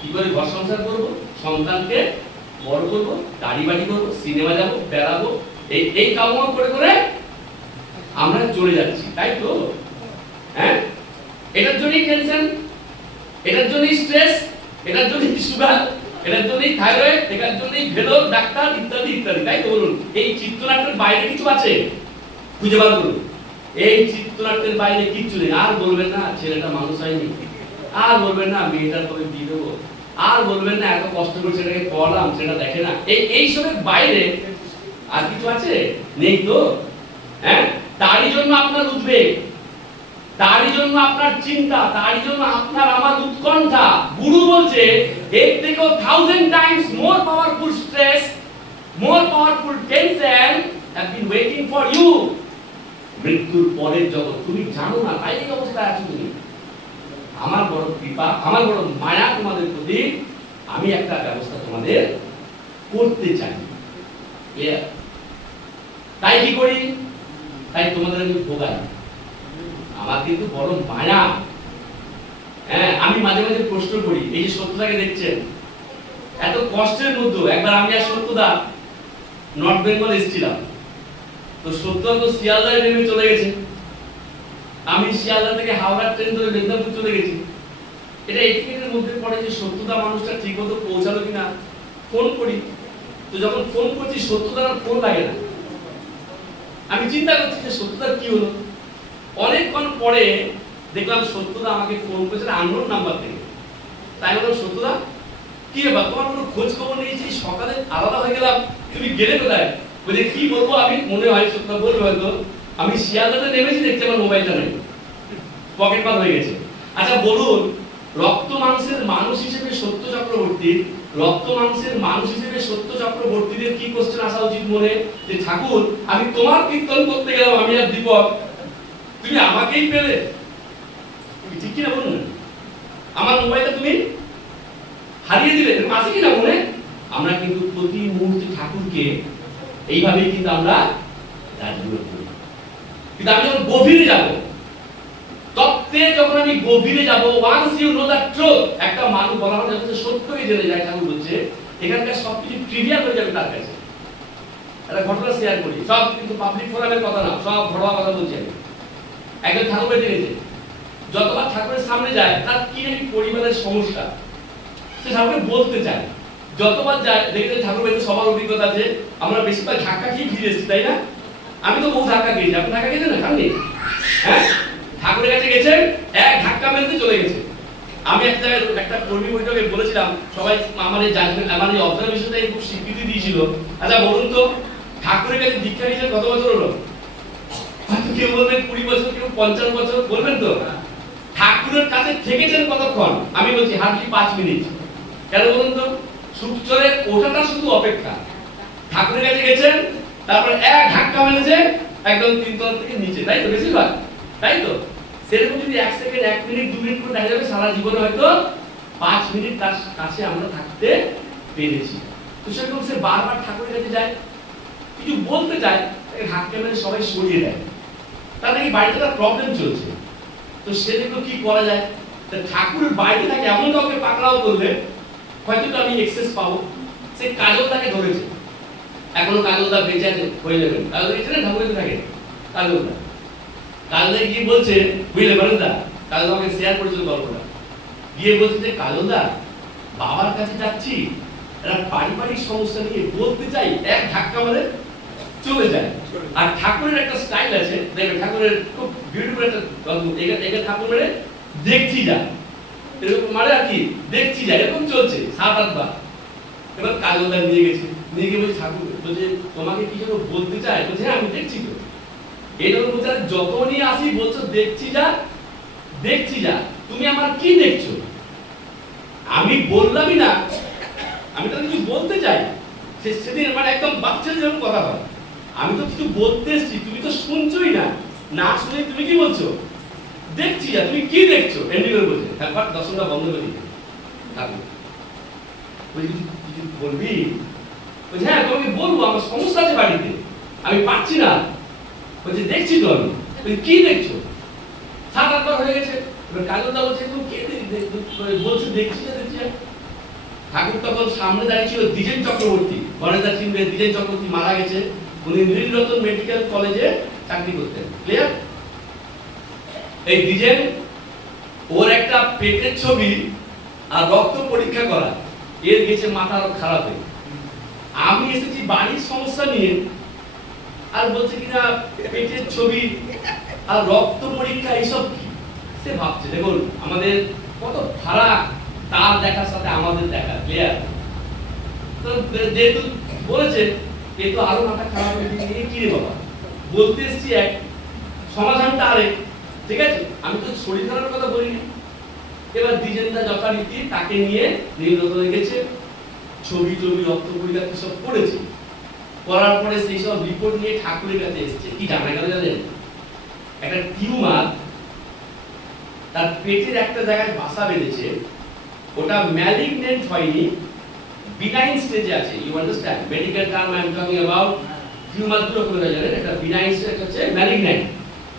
কি করে ঘর সংসার করবো, সন্তানকে বড় করবো, গাড়ি বাড়ি করবো, সিনেমা যাবো, বেড়াবো, এই কাম করে করে আমরা চলে যাচ্ছি, তাই তো? হ্যাঁ, এটার জন্যই টেনশন, এটার জন্যই স্ট্রেস, এটার জন্যই সুগার, এটার জন্যই থাইরয়েড, এটার জন্যই ভেলোর ডাক্তার, ইত্যাদি ইত্যাদি, তাই তো? বলুন, এই চিত্রনাট্যের বাইরে কিছু আছে? খুঁজে বার করুন। এই চিত্রনাট্যের বাইরে কিচ্ছু নেই। আর বলবেন না ছেলেটা মানুষ হয়নি, আর বলবেন না মেয়েটার কবে বিয়ে দেবো, আর বলবেন না এত কষ্ট করে ছেলেটাকে পড়ালাম সেটা দেখে না। এই সবের বাইরে আর কিছু আছে? নেই তো। হ্যাঁ, তারই জন্য আপনার উদ্বেগ, তারই জন্য আপনার চিন্তা, তারই জন্য আপনার আমার উৎকণ্ঠা। গুরু বলছে এর থেকেও 1000 times more powerful stress, more powerful tension have been waiting for you. মৃত্যুর পরের জগৎ তুমি জানো না, তাই এই অবস্থায় আছো তুমি। আমার বড় কৃপা, আমার বড় মায়া তোমাদের প্রতি, আমি একটা ব্যবস্থা তোমাদের করতে চাই। তাই কি করি? তাই তোমাদের আমি ভোগাই। আমার কিন্তু বড় মায়া। হ্যাঁ, আমি মাঝে মাঝে প্রশ্ন করি, এই যে সত্যটাকে দেখছেন এত কষ্টের মধ্যে, একবার আমি আর সত্যদা নর্থ বেঙ্গল এসেছিলাম, তো সত্যদা তো শিয়ালদায় নেমে চলে গেছে, আমি শিয়ালদা থেকে হাওড়া ট্রেন ধরে মেদিনীপুর চলে গেছি। এটা এটিকেটের মধ্যে পড়ে যে সত্যদা মানুষটা ঠিক মতো পৌঁছালো কিনা ফোন করি, তো যখন ফোন করছি সত্যদার ফোন লাগে না। আমি চিন্তা করছি যে সত্যদার কি হলো। অনেকক্ষণ পরে দেখলাম সত্যদা আমাকে ফোন করেছে আননোন নাম্বার থেকে। তাই বললাম সত্যদা কি ব্যাপার, তোমার কোনো খোঁজ খবর নিয়েছি, সকালে আলাদা হয়ে গেলাম, তুমি গেলে কোথায়? বলে কি বলবো, আমি মনে হয় সত্যদা বলবো হয়তো আমি শিয়ালদাতে নেমেছি, দেখছি আমার মোবাইলটা নেই, পকেট মার হয়ে গেছে। আচ্ছা বলুন, রক্ত মাংসের মানুষ হিসেবে সত্য চক্রবর্তী, রক্ত মাংসের মানুষ হিসেবে সত্য চক্রবর্তীদের কি কোশ্চেন আসা উচিত মনে, যে ঠাকুর আমি তোমার কীর্তন করতে গেলাম, আমি আর দীপক, তুমি আমাকেই পেলে? ঠিক কিনা বলুন না? আমার মোবাইলটা তুমি হারিয়ে দিলে, আছে কিনা মনে? আমরা কিন্তু প্রতি মুহূর্তে ঠাকুরকে এইভাবেই কিন্তু আমরা রাজগুলো করি। কিন্তু আমি যখন গভীরে যাব, তত্ত্বে যখন আমি গভীরে যাব, once you know the truth, একটা মানুষ বলা হয় যখন সত্যকে জেনে যায়, ঠাকুর বলছে এখানকার সবকিছু ট্রিভিয়াল হয়ে যাবে তার কাছে। একটা ঘটনা শেয়ার করি, সব কিন্তু পাবলিক ফোরামের কথা না, সব ঘরোয়া কথা বলছি আমি। একজন ঠাকুর বেঁধে গেছে, যতবার ঠাকুরের সামনে যায় তার কি নাকি পরিবারের সমস্যা, সে ঠাকুরকে বলতে চায়। যতবার যায় দেখতে ঠাকুর বেঁধে সবার অভিজ্ঞতা আছে, আমরা বেশিরভাগ ধাক্কা খেয়ে ফিরে এসেছি, তাই না? আমি তো বহু ধাক্কা খেয়েছি, আপনি ধাক্কা খেয়েছেন না? খাননি? হ্যাঁ, ঠাকুরের কাছে গেছেন, এক ধাক্কা মেলতে চলে গেছে। আমি একটা কর্মী বৈঠকে বলেছিলাম, সবাই আমার এই জাজমেন্ট, আমার এই অবজারভেশনটাই খুব স্বীকৃতি দিয়েছিল। আচ্ছা বলুন তো, ঠাকুরের কাছে দীক্ষা নিয়েছেন কত বছর হলো? কেউ বলবেন 20 বছর, কেউ 50 বছর, বলবেন তো। ঠাকুরের কাছে থেকেছেন কতক্ষণ? আমি বলছি হার্ডলি 5 মিনিট। কেন বলুন তো? সূর্যের ওঠাটা শুধু অপেক্ষা। ঠাকুরের কাছে গেছেন, তারপর এক ধাক্কা মেলেছে একদম 3 তলা থেকে নিচে, তাই তো? বেশিরভাগ তাই তো। সেরকম যদি 1 সেকেন্ড 1 মিনিট 2 মিনিট করে দেখা যাবে, সারা জীবনে হয়তো 5 মিনিট তার কাছে আমরা থাকতে পেরেছি। তো সেরকম সে বারবার ঠাকুরের কাছে যায়, কিছু বলতে চায়, তাকে ধাক্কা মেরে সবাই সরিয়ে দেয়, তার নাকি বাড়িতে তার প্রবলেম চলছে। তো সে দেখলো কি করা যায়, ঠাকুরের বাইরে থাকে এমন কাউকে পাকড়াও করলে হয়তো আমি এক্সেস পাবো। সে কাজলদাকে ধরেছে, এখনো কাজলদা বেঁচে আছে, হয়ে যাবেন। কাজলদা এখানে ঠাকুরের থাকে, কাজলদা গিয়ে বলছে, বুঝলে বারেন্দা, কাজলদা আমাকে শেয়ার করেছিল গল্পটা, গিয়ে বলছে যে কাজলদা বাবার কাছে যাচ্ছি, একটা পারিবারিক সমস্যা নিয়ে বলতে চাই, এক ধাক্কা মারে চলে যায়। আর ঠাকুরের একটা স্টাইল আছে, দেখবেন ঠাকুরের খুব বিউটিফুল একটা গল্প, এখানে ঠাকুর মেরে দেখছি যা, এরকম মানে আর কি দেখছি যা, এরকম চলছে 7-8 বার। এবার কাজলদা নিয়ে গেছে, নিয়ে গিয়ে বলছে ঠাকুর বলছে তোমাকে কি যেন বলতে চায়, বলছে হ্যাঁ আমি দেখছি তো। এটা বলছে যখনই আসি বলছো দেখছি যা, দেখছি যা, তুমি আমার কি দেখছো? আমি বললামই না, আমি তো কিছু বলতে চাই। সেদিন মানে একদম বাচ্চা যেরকম কথা হয়, আমি তো কিছু বলতে এসেছি, তুমি তো শুনছোই না, না শুনে তুমি কি বলছো? দেখছি যা, তুমি কি দেখছো? এমনি করে বলছে, একবার দর্শনটা বন্ধ করে দিতে ঠাকুর বলছি কিছু বলবি? বলছে হ্যাঁ তোমাকে বলবো, আমার সমস্যা আছে বাড়িতে, আমি পাচ্ছি না। বলছে দেখছি তো আমি। কি দেখছো? 7-8 বার হয়ে গেছে। এবার কাজলদা বলছে তুমি কে বলছো দেখছি না, দেখছি না। ঠাকুর তখন সামনে দাঁড়িয়ে ছিল দ্বিজেন চক্রবর্তী, গণেশদা চিনবে, দ্বিজেন চক্রবর্তী মারা গেছে, উনি নীলরতন মেডিকেল কলেজে চাকরি করতেন, ক্লিয়ার? এই দ্বিজেন, ওর একটা পেটের ছবি আর রক্ত পরীক্ষা করা, এর গেছে মাথা খারাপ হয়ে। আমি এসেছি বাড়ির সমস্যা নিয়ে, আর বলছে কিনা পেটের ছবি আর রক্ত পরীক্ষা এইসব কি? সে ভাবছে দেখুন আমাদের কত ফারাক তার দেখার সাথে আমাদের দেখা, ক্লিয়ার? তো যেহেতু বলেছে এই তো আরো মাথা খারাপ হয়ে গিয়ে কি রে বাবা বলতে এসছি এক, সমাধানটা আরেক, ঠিক আছে? আমি তো শরীর খারাপের কথা বলিনি। এবার দ্বিজেন্দা যথারীতি তাকে নিয়ে নির্গত হয়ে গেছে, ছবি টবি রক্ত পরীক্ষা সব করেছে, করার পরে সেই সব রিপোর্ট নিয়ে ঠাকুরের কাছে এসেছে। কি জানা গেল জানেন? একটা টিউমার তার পেটের একটা জায়গায় বাসা বেঁধেছে, ওটা ম্যালিগন্যান্ট হয়নি, বিনাইন স্টেজে আছে। You understand medical term I am talking about. Tumour গুলো করে জানেন একটা বিনাইন স্টেজ হচ্ছে malignant.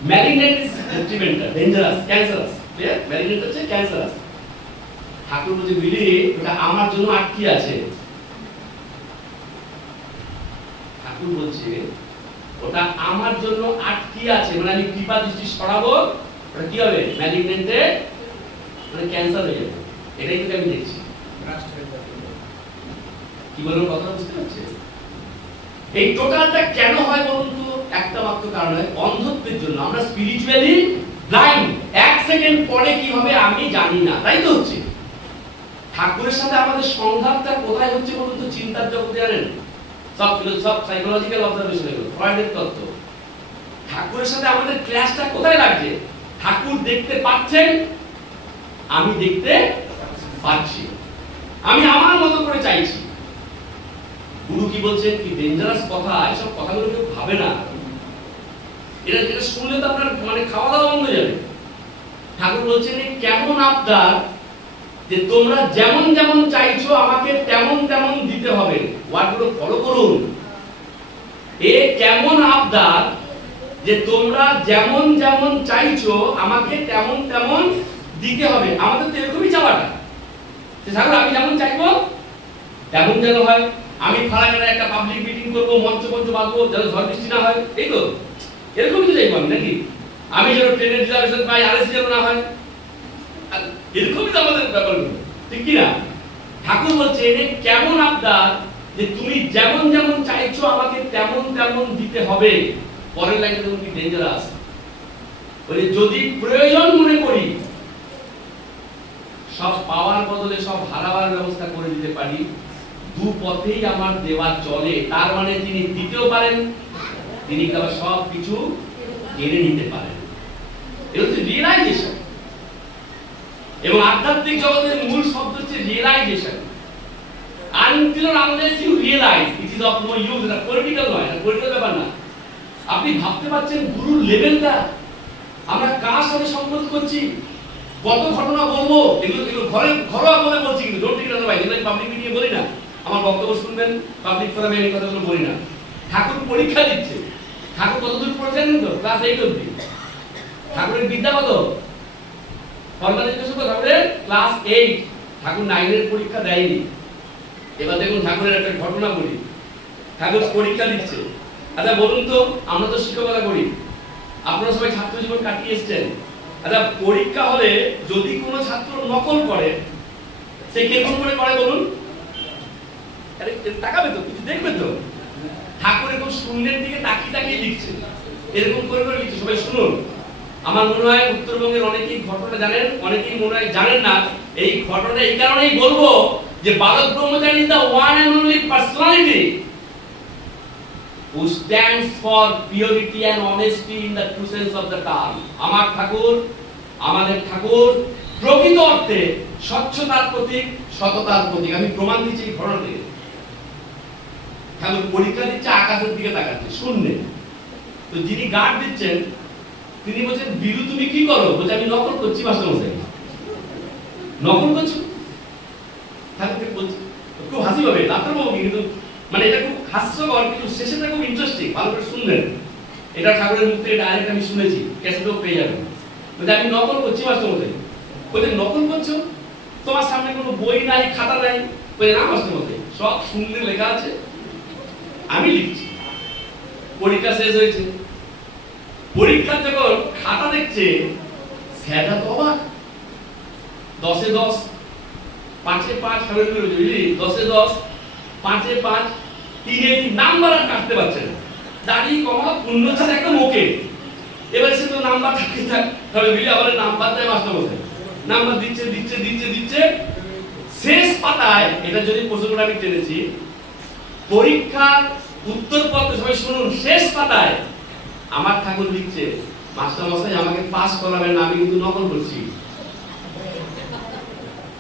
Malignant is detrimental, dangerous, cancerous, clear? Malignant হচ্ছে ক্যান্সারাস। ঠাকুর বলছে বিলি ওটা আমার জন্য আটকে আছে। ঠাকুর বলছে ওটা আমার জন্য আটকে আছে, মানে আমি কৃপা দৃষ্টি সরাবো, ওটা কি হবে? ম্যালিগন্যান্টে মানে ক্যান্সার হয়ে যাবে। এটাই তো আমি দেখছি। কি বলুন, কথা বুঝতে পারছে? এই টোটালটা কেন হয় বলুন তো? একটা মাত্র কারণ হয় অন্ধত্বের জন্য। আমরা স্পিরিচুয়ালি ব্লাইন্ড। এক সেকেন্ড পরে কি হবে আমি জানি না, তাই তো হচ্ছে। ঠাকুরের সাথে আমাদের সংঘাতটা কোথায় হচ্ছে বলুন তো? চিন্তার জগতে জানেন, সব সাইকোলজিক্যাল অবজারভেশন এগুলো, ফ্রয়েডের তত্ত্ব। ঠাকুরের সাথে আমাদের ক্ল্যাশটা কোথায় লাগছে? ঠাকুর দেখতে পাচ্ছেন, আমি দেখতে পাচ্ছি, আমি আমার মতো করে চাইছি। গুরু কি বলছেন? কি ডেঞ্জারাস কথা, এসব কথাগুলো কেউ ভাবে না। এটা শুনলে তো আপনার মানে খাওয়া দাওয়া বন্ধ হয়ে যাবে। ঠাকুর বলছেন কেমন আবদার যে তোমরা যেমন যেমন চাইছো আমাকে তেমন তেমন দিতে হবে। ওয়ার্ডগুলো ফলো করুন। এ কেমন আবদার যে তোমরা যেমন যেমন চাইছো আমাকে তেমন তেমন দিতে হবে। আমাদের তো এরকমই চাওয়াটা, যে ঠাকুর আমি যেমন চাইবো তেমন যেন হয়। আমি ফারাকের একটা পাবলিক মিটিং করবো, মঞ্চ বাঁধবো, যেন ঝড় বৃষ্টি না হয়, এই তো এরকমই তো চাইবো আমি, নাকি? আমি যেন ট্রেনের রিজার্ভেশন পাই, আরএসি যেন না হয়, এরকমই তো আমাদের ব্যাপারগুলো, ঠিক কি না? ঠাকুর বলছে এটা কেমন আবদার যে তুমি যেমন যেমন চাইছো আমাকে তেমন তেমন দিতে হবে। পরের লাইনে তুমি কি ডেঞ্জারাস, বলে যদি প্রয়োজন মনে করি সব পাওয়ার বদলে সব হারাবার ব্যবস্থা করে দিতে পারি, দু পথেই আমার দেওয়া চলে। তার মানে তিনি দিতেও পারেন, তিনি আবার সব কিছু কেড়ে নিতে পারেন। এটা হচ্ছে রিয়েলাইজেশন। এবং আধ্যাত্মিক জগতের মূল শব্দ হচ্ছে realisation. until or unless you realize it is of no use, এটা পলিটিক্যাল নয়, এটা পলিটিক্যাল ব্যাপার না। আপনি ভাবতে পারছেন গুরুর লেভেলটা? আমরা কার সাথে সংগত করছি, কত ঘটনা বলবো, এগুলো ঘরোয়া বলে বলছি, কিন্তু ডোন্ট টেক ইট ভাই, এগুলো পাবলিক মিটিংয়ে বলি না। আমার বক্তব্য শুনবেন পাবলিক ফোরামে, এই কথাগুলো বলি না। ঠাকুর পরীক্ষা দিচ্ছে। ঠাকুর কতদূর পড়েছেন তো? ক্লাস 8 অবধি। ঠাকুরের বিদ্যা কত? ঠাকুরের ক্লাস 8। ঠাকুর 9 এর পরীক্ষা দেয়নি। এবার দেখুন ঠাকুরের একটা ঘটনা বলি। ঠাকুর পরীক্ষা দিচ্ছে। আচ্ছা বলুন তো, আমরা তো শিক্ষকতা করি, আপনারা সবাই ছাত্র জীবন কাটিয়ে এসেছেন। আচ্ছা পরীক্ষা হলে যদি কোনো ছাত্র নকল করে, সে কেমন করে করে বলুন? আরে তাকাবে তো, কিছু দেখবে তো। ঠাকুর এরকম শূন্যের দিকে তাকিয়ে তাকিয়ে লিখছে, এরকম করে করে লিখছে। সবাই শুনুন। আমার মনে হয় উত্তরবঙ্গের অনেকেই ঘটনা জানেন, অনেকেই মনে হয় জানেন না। এই ঘটনা এই কারণেই বলবো যে Balak Brahmachari is the one and only personality who stands for purity and honesty in the true sense of the term. আমার ঠাকুর, আমাদের ঠাকুর প্রকৃত অর্থে স্বচ্ছতার প্রতীক, সততার প্রতীক। আমি প্রমাণ দিচ্ছি এই ঘটনা থেকে। ঠাকুর পরীক্ষা দিচ্ছে, আকাশের দিকে তাকাচ্ছে, শূন্যে। তো যিনি গার্ড দিচ্ছেন তিনি বলছেন বিরু তুমি কি করো? বলছে আমি নকল করছি মাস্টারমশাই। নকল করছো? ঠাকুরকে বলছে, খুব হাসি পাবে, লাফতে পাবো, কিন্তু মানে এটা খুব হাস্যকর, কিন্তু শেষেটা খুব ইন্টারেস্টিং। ভালো করে শুনবেন। এটা ঠাকুরের মুখ থেকে ডাইরেক্ট আমি শুনেছি, ক্যাসেটও পেয়ে যাবেন। বলছে আমি নকল করছি মাস্টারমশাই। বলছে নকল করছো? তোমার সামনে কোনো বই নাই, খাতা নাই? বলছে না মাস্টারমশাই, সব শূন্যে লেখা আছে, আমি লিখছি। পরীক্ষা শেষ হয়েছে। পরীক্ষার যখন খাতা দেখছে, স্যাররা তো অবাক। 10 এ 10, 5 এ 5, 10 এ 10, 5 এ 5, 3 এ 3 নাম্বার আর কাটতে পারছে না। দাড়ি কমা পূর্ণ ছাড়া একটা মুখে এবার সে তো নাম্বার থাকে তাহলে বিলি আবার নাম্বার দেয় মাস্টারমশাই, নাম্বার দিচ্ছে দিচ্ছে দিচ্ছে দিচ্ছে, শেষ পাতায় এটা যদি প্রশ্নটা আমি টেনেছি, পরীক্ষার উত্তরপত্র সবাই শুনুন, শেষ পাতায় আমার ঠাকুর লিখছে, মাস্টারমশাই আমাকে পাস করাবেন না, আমি কিন্তু নকল করছি।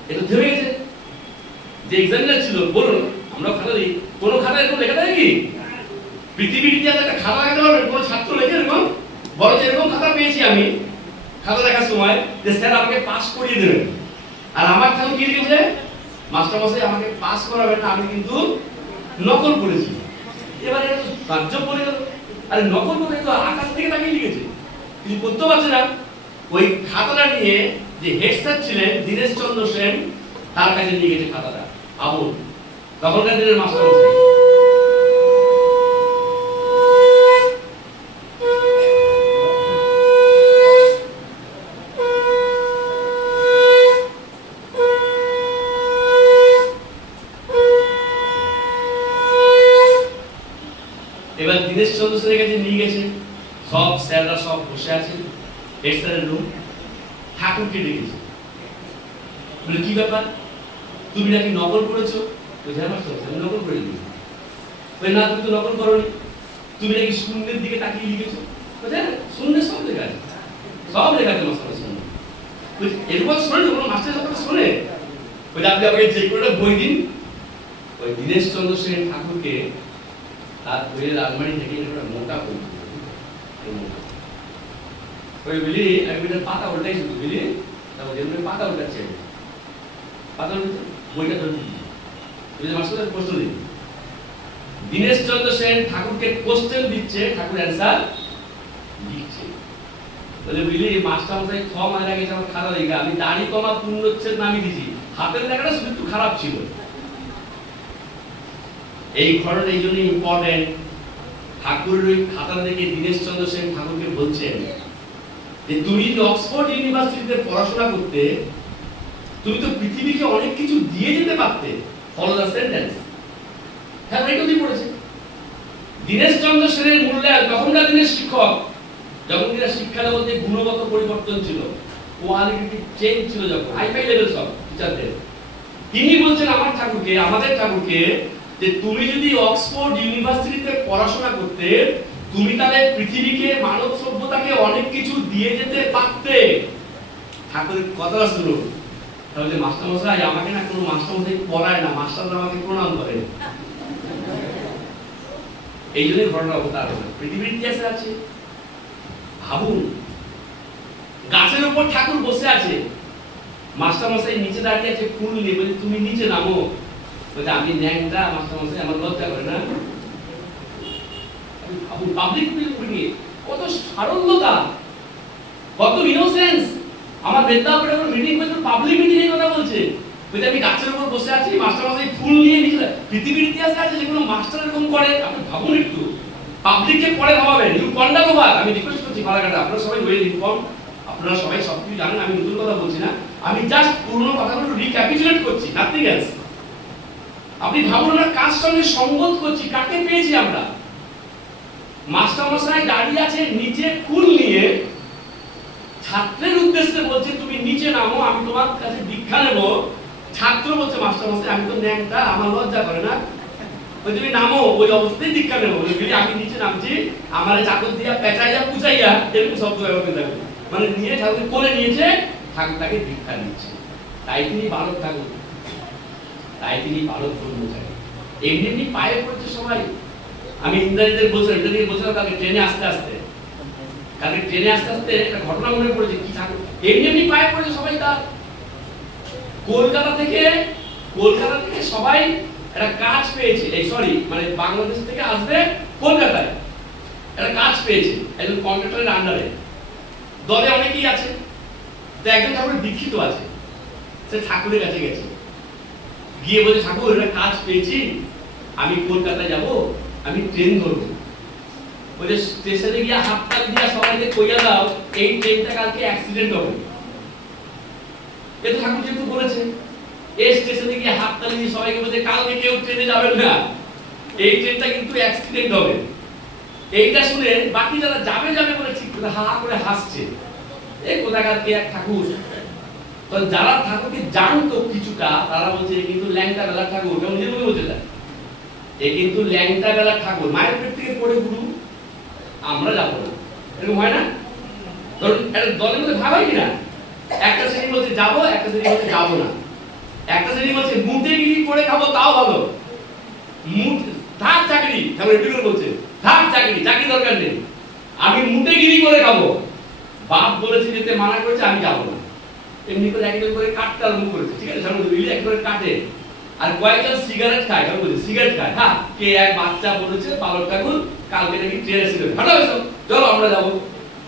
এটা থেমে গেছে। যে এক্সামিনার ছিল, বলুন আমরা খাতা দিই, কোন খাতায় এরকম লেখা থাকে কি? পৃথিবীর ইতিহাসে একটা খাতা লাগাতে পারবেন কোন ছাত্র লেখে এরকম? বরং এরকম খাতা পেয়েছি আমি খাতা দেখার সময়, যে স্যার আমাকে পাস করিয়ে দেবেন, আর আমার ঠাকুর কি লিখেছে, মাস্টারমশাই আমাকে পাস করাবেন না, আমি কিন্তু নকল করেছি। এবারে তাজ্জব পড়ে গেল, আরে নকল করে তো আকাশ থেকে তাকিয়ে লিখেছে, কিছু করতে পারছে না। ওই খাতাটা নিয়ে যে হেড স্যার ছিলেন দীনেশ চন্দ্র সেন, তার কাছে নিয়ে গেছে খাতাটা। আবু তখনকার দিনের মাস্টারমশাই। এবার দীনেশ চন্দ্র সেনের কাছে নিয়ে গেছে, সব স্যাররা সব বসে আছে, হেড স্যারের রুম, ঠাকুরকে ডেকেছে, বলে কি ব্যাপার, তুমি নাকি নকল করেছো? হ্যাঁ মাস্টারমশাই আমি নকল করে দিয়েছি। না তুমি তো নকল করোনি, তুমি নাকি শূন্যের দিকে তাকিয়ে লিখেছো। শূন্যের সব লেখা আছে, সব লেখা আছে মাস্টারমশাই। এরপর শোনে কোনো মাস্টার সব শোনে, ওই আপনি আমাকে যে করে বই দিন। ওই দীনেশ চন্দ্র সেন ঠাকুরকে তার বইয়ের আলমারি থেকে একটা মোটা বই, ওই বলি আমি পাতা উল্টাই শুধু বুঝলি, তারপর যেমন পাতা উল্টাচ্ছে, পাতা উল্টাচ্ছে বইটা ধরে দিচ্ছি, মাস্টার প্রশ্ন দিন। দীনেশ চন্দ্র সেন ঠাকুরকে কোশ্চেন দিচ্ছে, ঠাকুর অ্যান্সার লিখছে। বলে বুঝলি মাস্টারমশাই 6 মাস আগে আমার খাতা লেখা, আমি দাড়ি কমা পূর্ণচ্ছেদ নামিয়ে দিয়েছি, হাতের লেখাটা শুধু একটু খারাপ ছিল। এই ঘটনা এই জন্য ইম্পর্টেন্ট। ঠাকুরের ওই খাতা দেখে দীনেশ চন্দ্র সেন ঠাকুরকে বলছেন যে তুমি যদি অক্সফোর্ড ইউনিভার্সিটিতে পড়াশোনা করতে, তুমি তো পৃথিবীকে অনেক কিছু দিয়ে যেতে পারতে। Follow the sentence. হ্যাঁ এটাই পড়েছে। দীনেশ চন্দ্র সেনের মূল্যায়ন, তখনকার দিনের শিক্ষক, যখন কিনা শিক্ষা জগতে গুণগত পরিবর্তন ছিল, কোয়ালিটেটিভ চেঞ্জ ছিল, যখন হাইফাই লেভেল সব টিচারদের, তিনি বলছেন আমার ঠাকুরকে, আমাদের ঠাকুরকে, যে তুমি যদি অক্সফোর্ড ইউনিভার্সিটিতে পড়াশোনা করতে, তুমি তাহলে পৃথিবীকে, মানব সভ্যতাকে অনেক কিছু দিয়ে যেতে পারতে। ঠাকুরের কথা শুনুন, তাহলে মাস্টারমশাই আমাকে না কোনো মাস্টারমশাই পড়ায় না, মাস্টাররা আমাকে প্রণাম করে। এই জন্যই ঘটনা অবতার পৃথিবীর ইতিহাসে আছে। ভাবুন, গাছের উপর ঠাকুর বসে আছে, মাস্টারমশাই নিচে দাঁড়িয়ে আছে ফুল নিয়ে, বলে তুমি নিচে নামো, বলে আমি ন্যাংটা, মাস্টারমশাই আমার লজ্জা করে না। ভাবুন পাবলিক নিয়ে কত সারল্যতা, কত ইনোসেন্স। আমার বেদাপুরে মিটিং করতে, পাবলিক মিটিং এর কথা বলছে, বলে আমি গাছের উপর বসে আছি, মাস্টারমশাই ফুল নিয়ে নিচে। পৃথিবীর ইতিহাসে আছে যেগুলো মাস্টার এরকম করে। আপনি ভাবুন একটু, পাবলিককে পরে ভাবাবেন। You ponder over. আমি রিকোয়েস্ট করছি বালাঘাটে, আপনারা সবাই ওয়েল ইনফর্ম, আপনারা সবাই সবকিছু জানেন, আমি নতুন কথা বলছি না, আমি জাস্ট পুরনো কথাগুলো রিক্যাপিচুলেট করছি, নাথিং এলস। আপনি ভাবুন আমরা কার সঙ্গে সঙ্গত করছি, কাকে পেয়েছি আমরা। মাস্টারমশাই দাঁড়িয়ে আছে নিচে ফুল নিয়ে, ছাত্রের উদ্দেশ্যে বলছে তুমি নিচে নামো, আমি তোমার কাছে দীক্ষা নেব। ছাত্র বলছে মাস্টারমশাই আমি তো ন্যাংটা, আমার লজ্জা করে না, তুমি নামো, ওই অবস্থায় দীক্ষা নেবো। আমি নিচে নামছি, আমার চাকর দিয়া পেঁচাইয়া পুচাইয়া এরকম শব্দ ব্যবহার করে থাকবে, মানে নিয়ে ঠাকুর করে নিয়েছে, ঠাকুর তাকে দীক্ষা নিচ্ছে। তাই তিনি বালক ঠাকুর, তাই তিনি বালক ব্রহ্মচারী। এমনি এমনি পায়ে পড়ছে সবাই। আমি ইন্দ্রাজিদের বলছিলাম কালকে ট্রেনে আসতে আসতে, একটা ঘটনা মনে পড়েছে, কি ঠাকুর এমনি এমনি পায়ে পড়েছে সবাই। তার কলকাতা থেকে সবাই একটা কাজ পেয়েছে, মানে বাংলাদেশ থেকে আসবে কলকাতায়, একটা কাজ পেয়েছে একজন কন্ট্রাক্টরের আন্ডারে। দলে অনেকেই আছে, তো একজন ঠাকুর দীক্ষিত আছে, সে ঠাকুরের কাছে গেছে, গিয়ে বলছে ঠাকুর একটা কাজ পেয়েছি, আমি কলকাতায় যাব, আমি ট্রেন ধরবো। বলে স্টেশনে গিয়ে হাততালি দিয়া সবাইকে কইয়া দাও এই ট্রেনটা কালকে অ্যাক্সিডেন্ট হবে। এটা ঠাকুর যেহেতু বলেছে, এই স্টেশনে গিয়ে হাততালি দিয়ে সবাইকে বলছে কালকে কেউ ট্রেনে যাবেন না, এই ট্রেনটা কিন্তু অ্যাক্সিডেন্ট হবে। এইটা শুনে বাকি যারা যাবে বলে ঠিক হা হা করে হাসছে, এই কোথাকার কে এক ঠাকুর। তো যারা ঠাকুরকে জানতো কিছুটা, তারা বলছে কিন্তু ল্যাংটা বেলা ঠাকুর, কেমন নিজের মনে বলছে এ কিন্তু ল্যাংটা বেলা ঠাকুর, মায়ের পেট থেকে পড়ে গুরু, আমরা যাবো না। এরকম হয় না? ধরুন একটা দলের মধ্যে ভাগ হয় কিনা, একটা শ্রেণী বলছে যাবো, একটা শ্রেণী বলছে যাবো না, একটা শ্রেণী বলছে মুটেগিরি করে খাবো তাও ভালো, থাক চাকরি, ঠাকুর একটু করে বলছে থাক চাকরি, চাকরি দরকার নেই, আমি মুটেগিরি করে খাবো। বাপ বলেছে যেতে মানা করেছে, আমি যাবো না। এমনি করে একজন করে কাটতে আরম্ভ করেছে, ঠিক আছে, ঠাকুর বিলি একবারে কাটে, আর কয়েকজন সিগারেট খায়, ঠাকুর বলছে সিগারেট খায়। হ্যাঁ, কে এক বাচ্চা বলেছে বালক ঠাকুর কালকে নাকি ট্রেনে ছিল, হাঁটা হয়েছ চলো আমরা যাবো।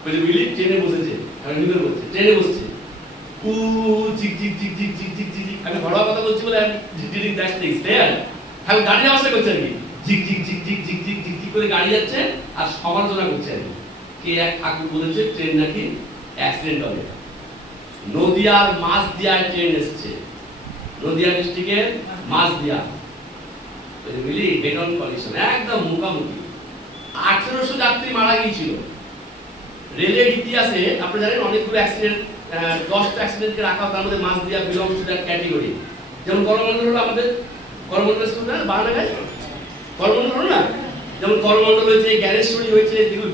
বলছে বিলি ট্রেনে বসেছে, আমি নিবে বলছে ট্রেনে বসছে, উ ঝিক ঝিক ঝিক ঝিক ঝিক ঝিক ঝিক, আমি ঘরোয়া কথা বলছি বলে আমি ঝিক ঝিক দ্যাটস থিংস দেয়ার, ঠাকুর গাড়ি আওয়াজ করছে আর কি, ঝিক ঝিক ঝিক ঝিক ঝিক ঝিক ঝিক ঝিক করে গাড়ি যাচ্ছে আর সমালোচনা করছে আর কি, কে এক ঠাকুর বলেছে ট্রেন নাকি অ্যাক্সিডেন্ট হবে। নদিয়ার মাঝদিয়ায় ট্রেন এসছে, নদিয়া ডিস্ট্রিক্টের মাঝদিয়া, বুঝলি ডেড অন কলিশন, একদম মুখামুখি, 1800 যাত্রী মারা গিয়েছিল। রেলের ইতিহাসে আপনারা জানেন অনেকগুলো অ্যাক্সিডেন্ট, 10টা অ্যাক্সিডেন্টকে রাখা, তার মধ্যে Majhdia belongs to that category. যেমন করমণ্ডল হলো আমাদের, করমণ্ডল স্কুল না বাহানাঘাট, করমণ্ডল হলো না, যেমন করমণ্ডল হয়েছে, গ্যারেশ্বরী হয়েছে, যেগুলো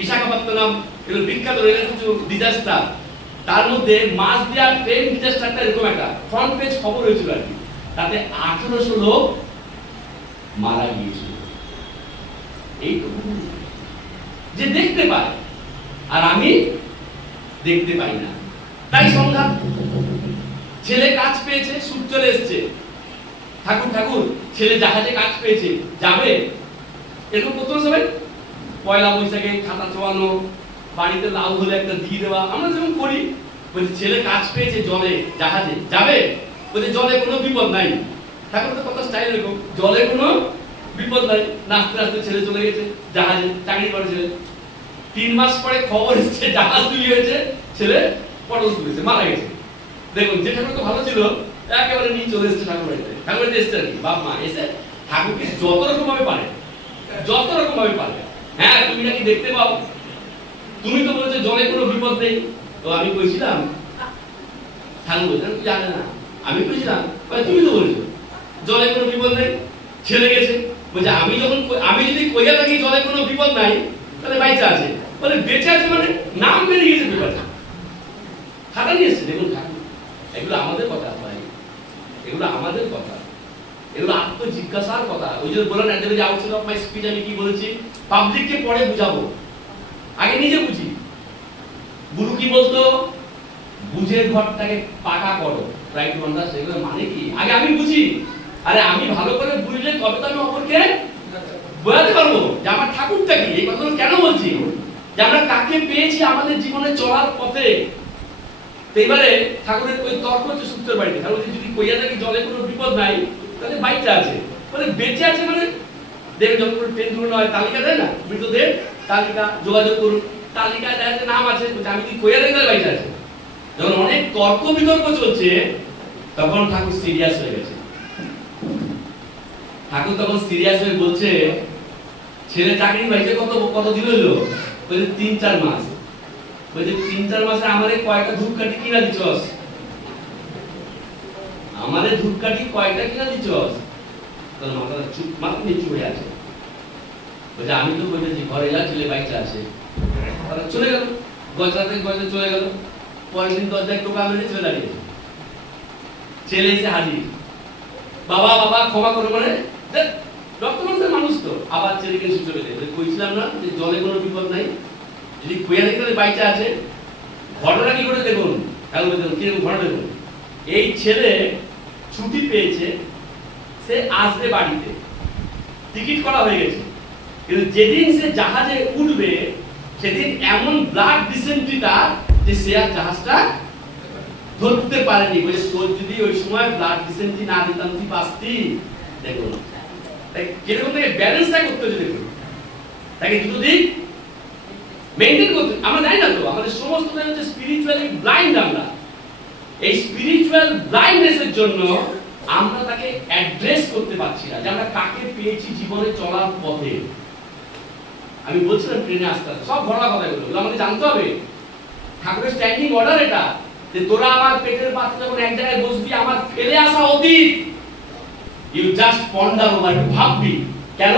বিশাখাপত্তনম, এগুলো বিখ্যাত রেলের কিছু ডিজাস্টার। তার মধ্যে মাঝদিয়া ট্রেন ডিজাস্টারটা এরকম একটা ফ্রন্ট পেজ খবর হয়েছিল আর কি, তাতে 1800 লোক মারা গিয়েছিল। এইটুকু যে দেখতে পায় আর আমি দেখতে পাই না, তাই সংঘাত। ছেলে কাজ পেয়েছে, সুখ চলে এসছে, ঠাকুর ঠাকুর ছেলে জাহাজে কাজ পেয়েছে যাবে, এরকম করতে সবাই। পয়লা বৈশাখে খাতা চোয়ানো, বাড়িতে লাউ হলে একটা দিয়ে দেওয়া, আমরা যেমন করি। বলছে ছেলে কাজ পেয়েছে জলে জাহাজে যাবে, বলছে জলে কোনো বিপদ নাই, ঠাকুর তো কত স্টাইল এরকম, জলে কোনো বিপদ নাই, নাচতে নাচতে ছেলে চলে গেছে জাহাজে, চাকরি করে ছেলে। 3 মাস পরে খবর এসেছে জাহাজ চুরি হয়েছে, ছেলে পটল তুলেছে, মারা গেছে। দেখুন যে ঠাকুর তো ভালো ছিল একেবারে নিয়ে চলে এসেছে ঠাকুর বাড়িতে, ঠাকুর বাড়িতে এসছে আর কি, বাপ মা এসে ঠাকুরকে যত রকম ভাবে পারে, যত রকম ভাবে পারে। হ্যাঁ তুমি নাকি দেখতে পাও, তুমি তো বলেছো জলে কোনো বিপদ নেই, তো আমি কইছিলাম, ঠাকুর বলছেন তুই জানে না, আমি কইছিলাম তুমি তো বলেছো জলে কোনো বিপদ নেই, ছেলে গেছে। বলছে আমি যদি কইয়া থাকি জলে কোনো বিপদ নাই, তাহলে বাইচা আছে, বলে বেঁচে আছে মানে নাম বেরিয়ে গেছে বিপদটা, খাতা নিয়ে এসছে। দেখুন ঠাকুর, এগুলো আমাদের কথা ভাই, এগুলো আমাদের কথা, এগুলো আত্মজিজ্ঞাসার কথা। ওই যে বললেন একটা যে আউটসাইড অফ মাই স্পিচ আমি কি বলেছি, পাবলিককে পরে বুঝাবো, আগে নিজে বুঝি। গুরু কি বলতো, বুঝের ঘরটাকে পাকা করো, ট্রাই টু আন্ডারস্ট্যান্ড, এগুলো মানে কি আগে আমি বুঝি। আরে আমি ভালো করে বুঝলে তবে তো আমি অপরকে বোঝাতে পারবো যে আমার ঠাকুরটা কি। এই কথাগুলো কেন বলছি, যে আমরা কাকে পেয়েছি আমাদের জীবনে চলার পথে। তো এবারে ঠাকুরের ওই তর্ক হচ্ছে সূত্রের বাড়িতে, ঠাকুর যদি কইয়া থাকি জলে কোনো বিপদ নাই, তাহলে বাইচা আছে, বলে বেঁচে আছে মানে দেখবেন যখন কোনো ট্রেন দুর্ঘটনা হয় তালিকা দেয় না, মৃতদের তালিকা, যোগাযোগ করুন, তালিকায় দেখা নাম আছে, আমি কি কইয়া থাকি তাহলে বাইচা আছে। যখন অনেক তর্ক বিতর্ক চলছে তখন ঠাকুর সিরিয়াস হয়ে গেছে। ঠাকুর তখন সিরিয়াস হয়ে বলছে ছেলে চাকরি পাইছে কত দিন হইলো, বলছে 3-4 মাস। বলছে 3-4 মাসে আমারে কয়টা ধূপকাঠি কিনা দিছস, আমারে ধূপকাঠি কয়টা কিনা দিছস। তোর মাথা চুপ, মাথা নিচু হয়ে আছে। বলছে আমি তো বলেছি ঘরে যা, ছেলে বাইচা আছে। চলে গেল, গজরাতে গজরা চলে গেল। পরের দিন দরজায় টোকা মেরে ছেলে দাঁড়িয়ে, ছেলে এসে হাজির, বাবা বাবা ক্ষমা করে মানে রক্ত মানুষের মানুষ তো, আবার ছেলেকে সুযোগ দেয়। কইছিলাম না যে জলে কোনো বিপদ নাই, যদি কইয়া দেখতে বাইচা আছে। ঘটনা কি করে দেখুন, কিরকম ঘটনা দেখুন। এই ছেলে ছুটি পেয়েছে, সে আসবে বাড়িতে, টিকিট করা হয়ে গেছে, কিন্তু যেদিন সে জাহাজে উঠবে সেদিন এমন ব্লাড ডিসেন্ট্রি তার যে সে আর জাহাজটা ধরতে পারেনি। বলে তোর যদি ওই সময় ব্লাড ডিসেন্ট্রি না দিতাম তুই বাঁচতি। দেখুন কিরকম থেকে ব্যালেন্সটা করতে হচ্ছে, দেখুন তাকে দুটো দিক মেইনটেইন করতে। আমরা জানি না তো, আমাদের সমস্ত হচ্ছে স্পিরিচুয়ালি ব্লাইন্ড। আমরা এই স্পিরিচুয়াল ব্লাইন্ডনেসের জন্য আমরা তাকে অ্যাড্রেস করতে পারছি না যে আমরা কাকে পেয়েছি জীবনে চলার পথে। আমি বলছিলাম ট্রেনে আসতে আসতে সব ঘটনা কথা এগুলো আমাকে জানতে হবে। ঠাকুরের স্ট্যান্ডিং অর্ডার এটা, যে তোরা আমার পেটের পাশে যখন এক জায়গায় বসবি, আমার ফেলে আসা অতীত ইউ জাস্ট পন্ডার ওভার, একটু ভাববি কেন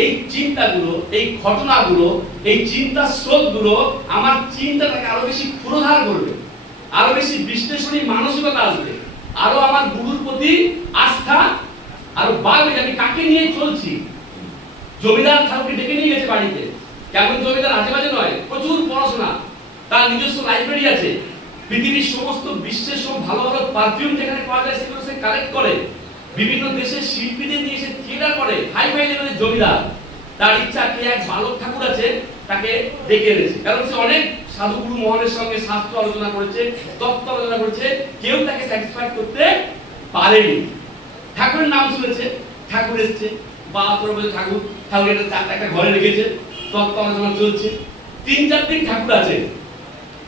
এই চিন্তাগুলো, এই ঘটনাগুলো, এই চিন্তার স্রোতগুলো আমার চিন্তাটাকে আরো বেশি ক্ষুরধার করবে, আরো বেশি বিশ্লেষণী মানসিকতা আসবে, আরো আমার গুরুর প্রতি আস্থা আরো বাড়বে। আমি কাকে নিয়ে চলছি? জমিদার ঠাকুরকে ডেকে নিয়ে গেছে বাড়িতে, কেমন জমিদার আজে বাজে নয়, প্রচুর পড়াশোনা, তার নিজস্ব লাইব্রেরি আছে, পৃথিবীর সমস্ত বিশ্বের সব ভালো ভালো পারফিউম যেখানে পাওয়া যায় সেগুলো সে কালেক্ট করে, বিভিন্ন দেশের শিল্পীদের নিয়ে এসে থিয়েটার করে, হাই ফাই লেভেলের জমিদার। তার ইচ্ছা কে এক বালক ঠাকুর আছে তাকে ডেকে এনেছে, কারণ সে অনেক সাধুগুরু মহানের সঙ্গে শাস্ত্র আলোচনা করেছে, তত্ত্ব আলোচনা করেছে, কেউ তাকে স্যাটিসফাই করতে পারেনি। ঠাকুরের নাম শুনেছে, ঠাকুর এসছে, বা ঠাকুর ঠাকুর একটা ঘরে রেখেছে, তত্ত্ব আলোচনা চলছে, 3-4 দিন ঠাকুর আছে।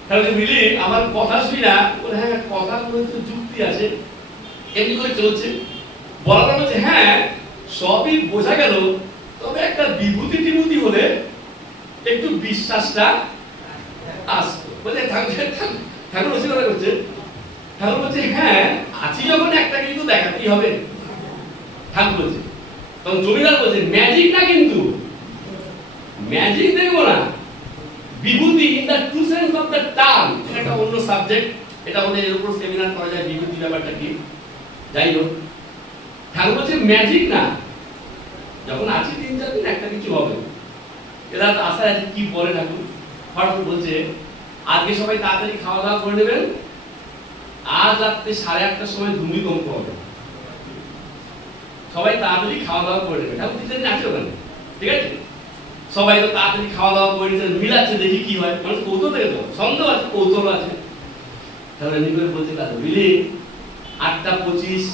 তাহলে মিলি আমার কথা শুনি না, হ্যাঁ কথা বলে তো যুক্তি আছে, এমনি করে চলছে। বলাটা হচ্ছে হ্যাঁ সবই বোঝা গেল, তবে একটা বিভূতি টিভূতি হলে একটু বিশ্বাসটা আসতো। বলে ঠাকুর বসে কথা করছে, ঠাকুর বলছে হ্যাঁ আছি যখন একটা কিন্তু দেখাতেই হবে। ঠাকুর বলছে, তখন জমিদার বলছে ম্যাজিক না, কিন্তু ম্যাজিক দেখবো না, vibhuti in the true sense of the term, এটা অন্য সাবজেক্ট, এটা ওদের এর উপর সেমিনার করা যায়, বিভূতি ব্যাপারটা কি। যাই হোক, ঠাকুর বলছে ম্যাজিক না, যখন আছি 3-4 দিন একটা কিছু হবে। এরা তো আশা আছে কি বলে ঠাকুর। হঠাৎ বলছে আজকে সবাই তাড়াতাড়ি খাওয়া দাওয়া করে নেবেন, আজ রাত্রে 8:30টার সময় ভূমিকম্প হবে, সবাই তাড়াতাড়ি খাওয়া দাওয়া করে নেবেন। ঠাকুর দিতে আছে ওখানে, ঠিক আছে? সবাই তো তাড়াতাড়ি খাওয়া দাওয়া করে নিতে মিলাচ্ছে, দেখি কি হয়, মানুষ কৌতূহল থেকে তো সন্দেহ আছে, কৌতূহল আছে। তাহলে এমনি করে বলছে কাজ বুঝলি 8:25,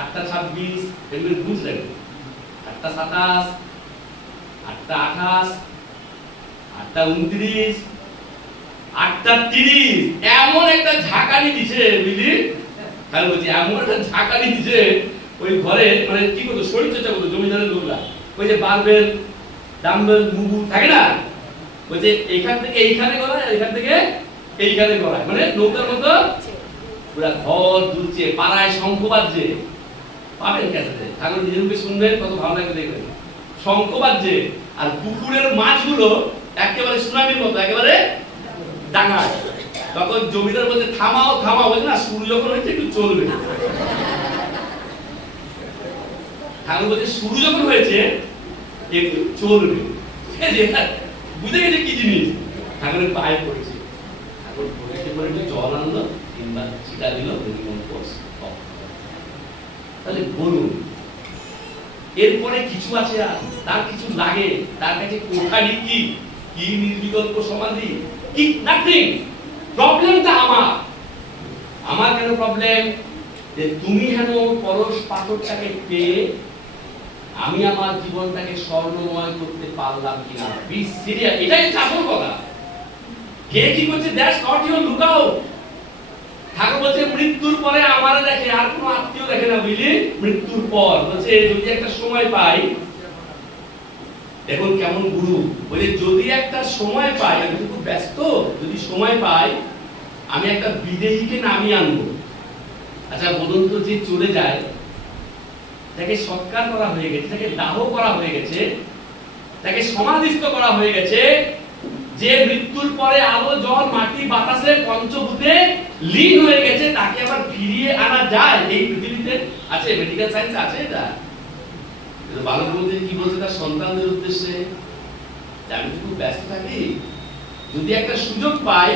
8:26, এগুলো বুঝলেন, 8:27, 8:28, 8:29, 8:30, এমন একটা ঝাঁকানি দিছে বুঝলি। তাহলে বলছি এমন একটা ঝাঁকানি দিছে, ওই ঘরে মানে কি করতো, শরীরচর্চা করতো জমিদারের লোকরা, ওই যে বারবেল ডাম্বেল মুগু থাকে না, ওই যে এইখান থেকে এইখানে গড়ায়, এইখান থেকে এইখানে গড়ায়, মানে নৌকার মতো পুরা ঘর দুলছে, পাড়ায় শঙ্খ বাজছে, পাবেন ক্যাসেটে, ঠাকুর নিজের মুখে শুনবেন, কত ভালো লাগবে দেখবেন, শঙ্খ বাজছে, আর পুকুরের মাছগুলো একেবারে সুনামির মতো একেবারে ডাঙায়। তখন জমিদার বলছে থামাও থামাও, বলছে না সূর্য যখন হয়েছে একটু চলবে। ঠাকুর বলছে শুরু যখন হয়েছে একটু চলবে, বুঝে গেছে কি জিনিস। ঠাকুরের পায়ে পড়েছে, ঠাকুর পড়েছে পরে একটু জল আনলো, 3বার ছিটা দিল, তাহলে বলুন এরপরে কিছু আছে আর তার কিছু লাগে, তার কাছে কোঠারি কি কি নির্বিকল্প সমাধি কি, নাথিং। প্রবলেমটা আমার কেন প্রবলেম, যে তুমি হেন পরশ পাথরটাকে পেয়ে আমি আমার জীবনটাকে স্বর্ণময় করতে পারলাম কিনা। বি সিরিয়াস, এটাই হচ্ছে আসল কথা। কে কি করছে দ্যাটস নট ইওর লুকআউট। ঠাকুর বলছে মৃত্যুর পরে আমার দেখে, আর কোনো আত্মীয় দেখে না বুঝলি, মৃত্যুর পর বলছে যদি একটা সময় পাই, দেখুন কেমন গুরু, বলে যদি একটা সময় পাই, আমি তো খুব ব্যস্ত, যদি সময় পাই আমি একটা বিদেহীকে নামিয়ে আনবো। আচ্ছা বলুন তো, যে চলে যায়, তাকে সৎকার করা হয়ে গেছে, তাকে দাহ করা হয়ে গেছে, তাকে সমাধিস্থ করা হয়ে গেছে, যে মৃত্যুর পরে আলো জল মাটি বাতাসে পঞ্চভূতে লীন হয়ে গেছে, তাকে আবার ফিরিয়ে আনা যায় এই পৃথিবীতে? আছে, মেডিকেল সায়েন্স আছে এটা। বালক বলতে কি বলছে তার সন্তানদের উদ্দেশ্যে, আমি খুব ব্যস্ত থাকি, যদি একটা সুযোগ পাই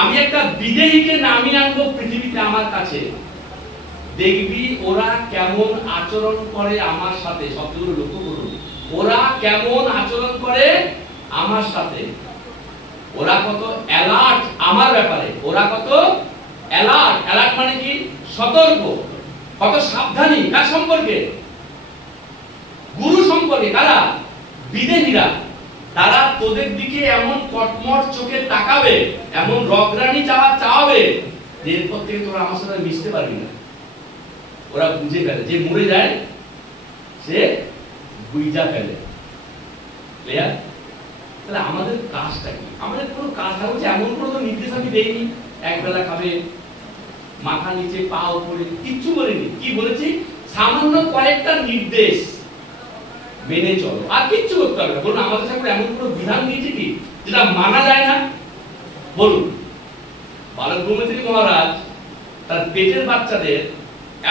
আমি একটা বিদেহীকে নামিয়ে আনবো পৃথিবীতে আমার কাছে, দেখবি ওরা কেমন আচরণ করে আমার সাথে। শব্দগুলো লক্ষ্য করুন, ওরা কেমন আচরণ করে আমার সাথে, ওরা কত অ্যালার্ট আমার ব্যাপারে, ওরা কত অ্যালার্ট। অ্যালার্ট মানে কি? সতর্ক, কত সাবধানী। কার সম্পর্কে? গুরু সম্পর্কে। কারা? বিদেহীরা। তারা তোদের দিকে এমন কটমট চোখে তাকাবে, এমন রগরানি চাওয়াবে, এরপর থেকে তোরা আমার সাথে মিশতে পারবি না। ওরা বুঝে ফেলে, যে মরে যায় সে বুঝা ফেলে। ক্লিয়ার? তাহলে আমাদের কাজটা কি? আমাদের কোনো কাজ হচ্ছে এমন কোনো নির্দেশ আমি দেইনি এক বেলা খাবে, মাথা নিচে পা উপরে, কিচ্ছু বলিনি। কি বলেছি? সামান্য কয়েকটা নির্দেশ মেনে চলো, আর কিচ্ছু করতে হবে না। বলুন আমাদের ঠাকুর এমন কোনো বিধান দিয়েছে কি যেটা মানা যায় না? বলুন। বালক ব্রহ্মচারী মহারাজ তার পেটের বাচ্চাদের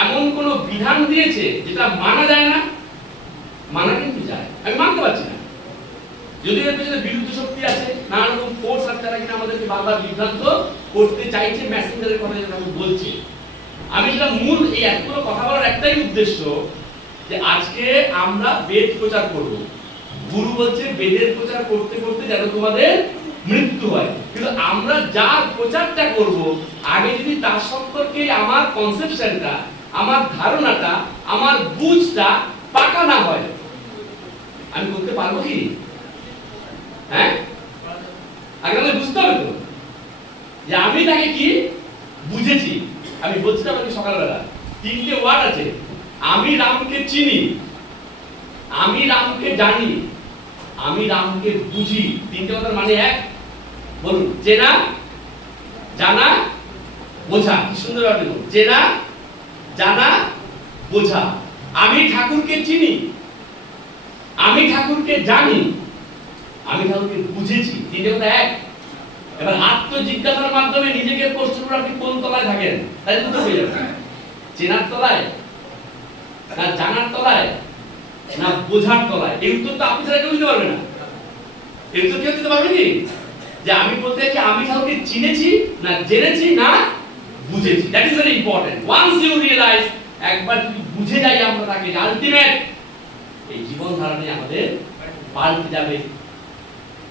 এমন কোন বিধান দিয়েছে যেটা মানা যায় না? মানা কিন্তু যায়, আমি মানতে পারছি না। যদি এর পেছনে বিরুদ্ধ শক্তি আছে, নানা রকম ফোর্স আছে যারা কিনা আমাদেরকে বারবার বিভ্রান্ত করতে চাইছে, মেসেঞ্জারের কথা যেটা বলছে। আমি যেটা মূল এই এতগুলো কথা বলার একটাই উদ্দেশ্য যে আজকে আমরা বেদ প্রচার করব। গুরু বলছে বেদের প্রচার করতে করতে যেন তোমাদের মৃত্যু হয়। কিন্তু আমরা যার প্রচারটা করব আগে যদি তার সম্পর্কে আমার কনসেপশনটা, আমার ধারণাটা, আমার বুঝটা পাকা না হয়, আমি করতে পারবো কি? হ্যাঁ, আগে আমাদের বুঝতে হবে তো যে আমি তাকে কি বুঝেছি। আমি বলছিলাম আজকে সকালবেলা তিনটে ওয়ার্ড আছে। আমি রামকে চিনি, আমি রামকে জানি, আমি রামকে বুঝি। তিনটে কথার মানে এক। বলুন, চেনা, জানা, বোঝা। কি সুন্দর ভাবে বলুন, চেনা, জানা, বোঝা। আমি ঠাকুরকে চিনি, আমি ঠাকুরকে জানি, আমি ঠাকুরকে বুঝেছি। তিনটে কথা এক। এবার আত্মজিজ্ঞাসার মাধ্যমে নিজেকে প্রশ্ন করে আপনি কোন তলায় থাকেন তাই বুঝতে পেরে যাবেন। চেনার তলায় না জানার তলায় না বোঝার তলায়? এই উত্তর তো আপনি ছাড়া কেউ দিতে পারবে না। এই উত্তর কেউ দিতে পারবে কি? যে আমি বলতে চাই আমি কাউকে চিনেছি না জেনেছি না বুঝেছি। That is very important. Once you realise, একবার যদি বুঝে যাই আমরা তাকে, আলটিমেট এই জীবন ধারণে আমাদের পাল্টে যাবে।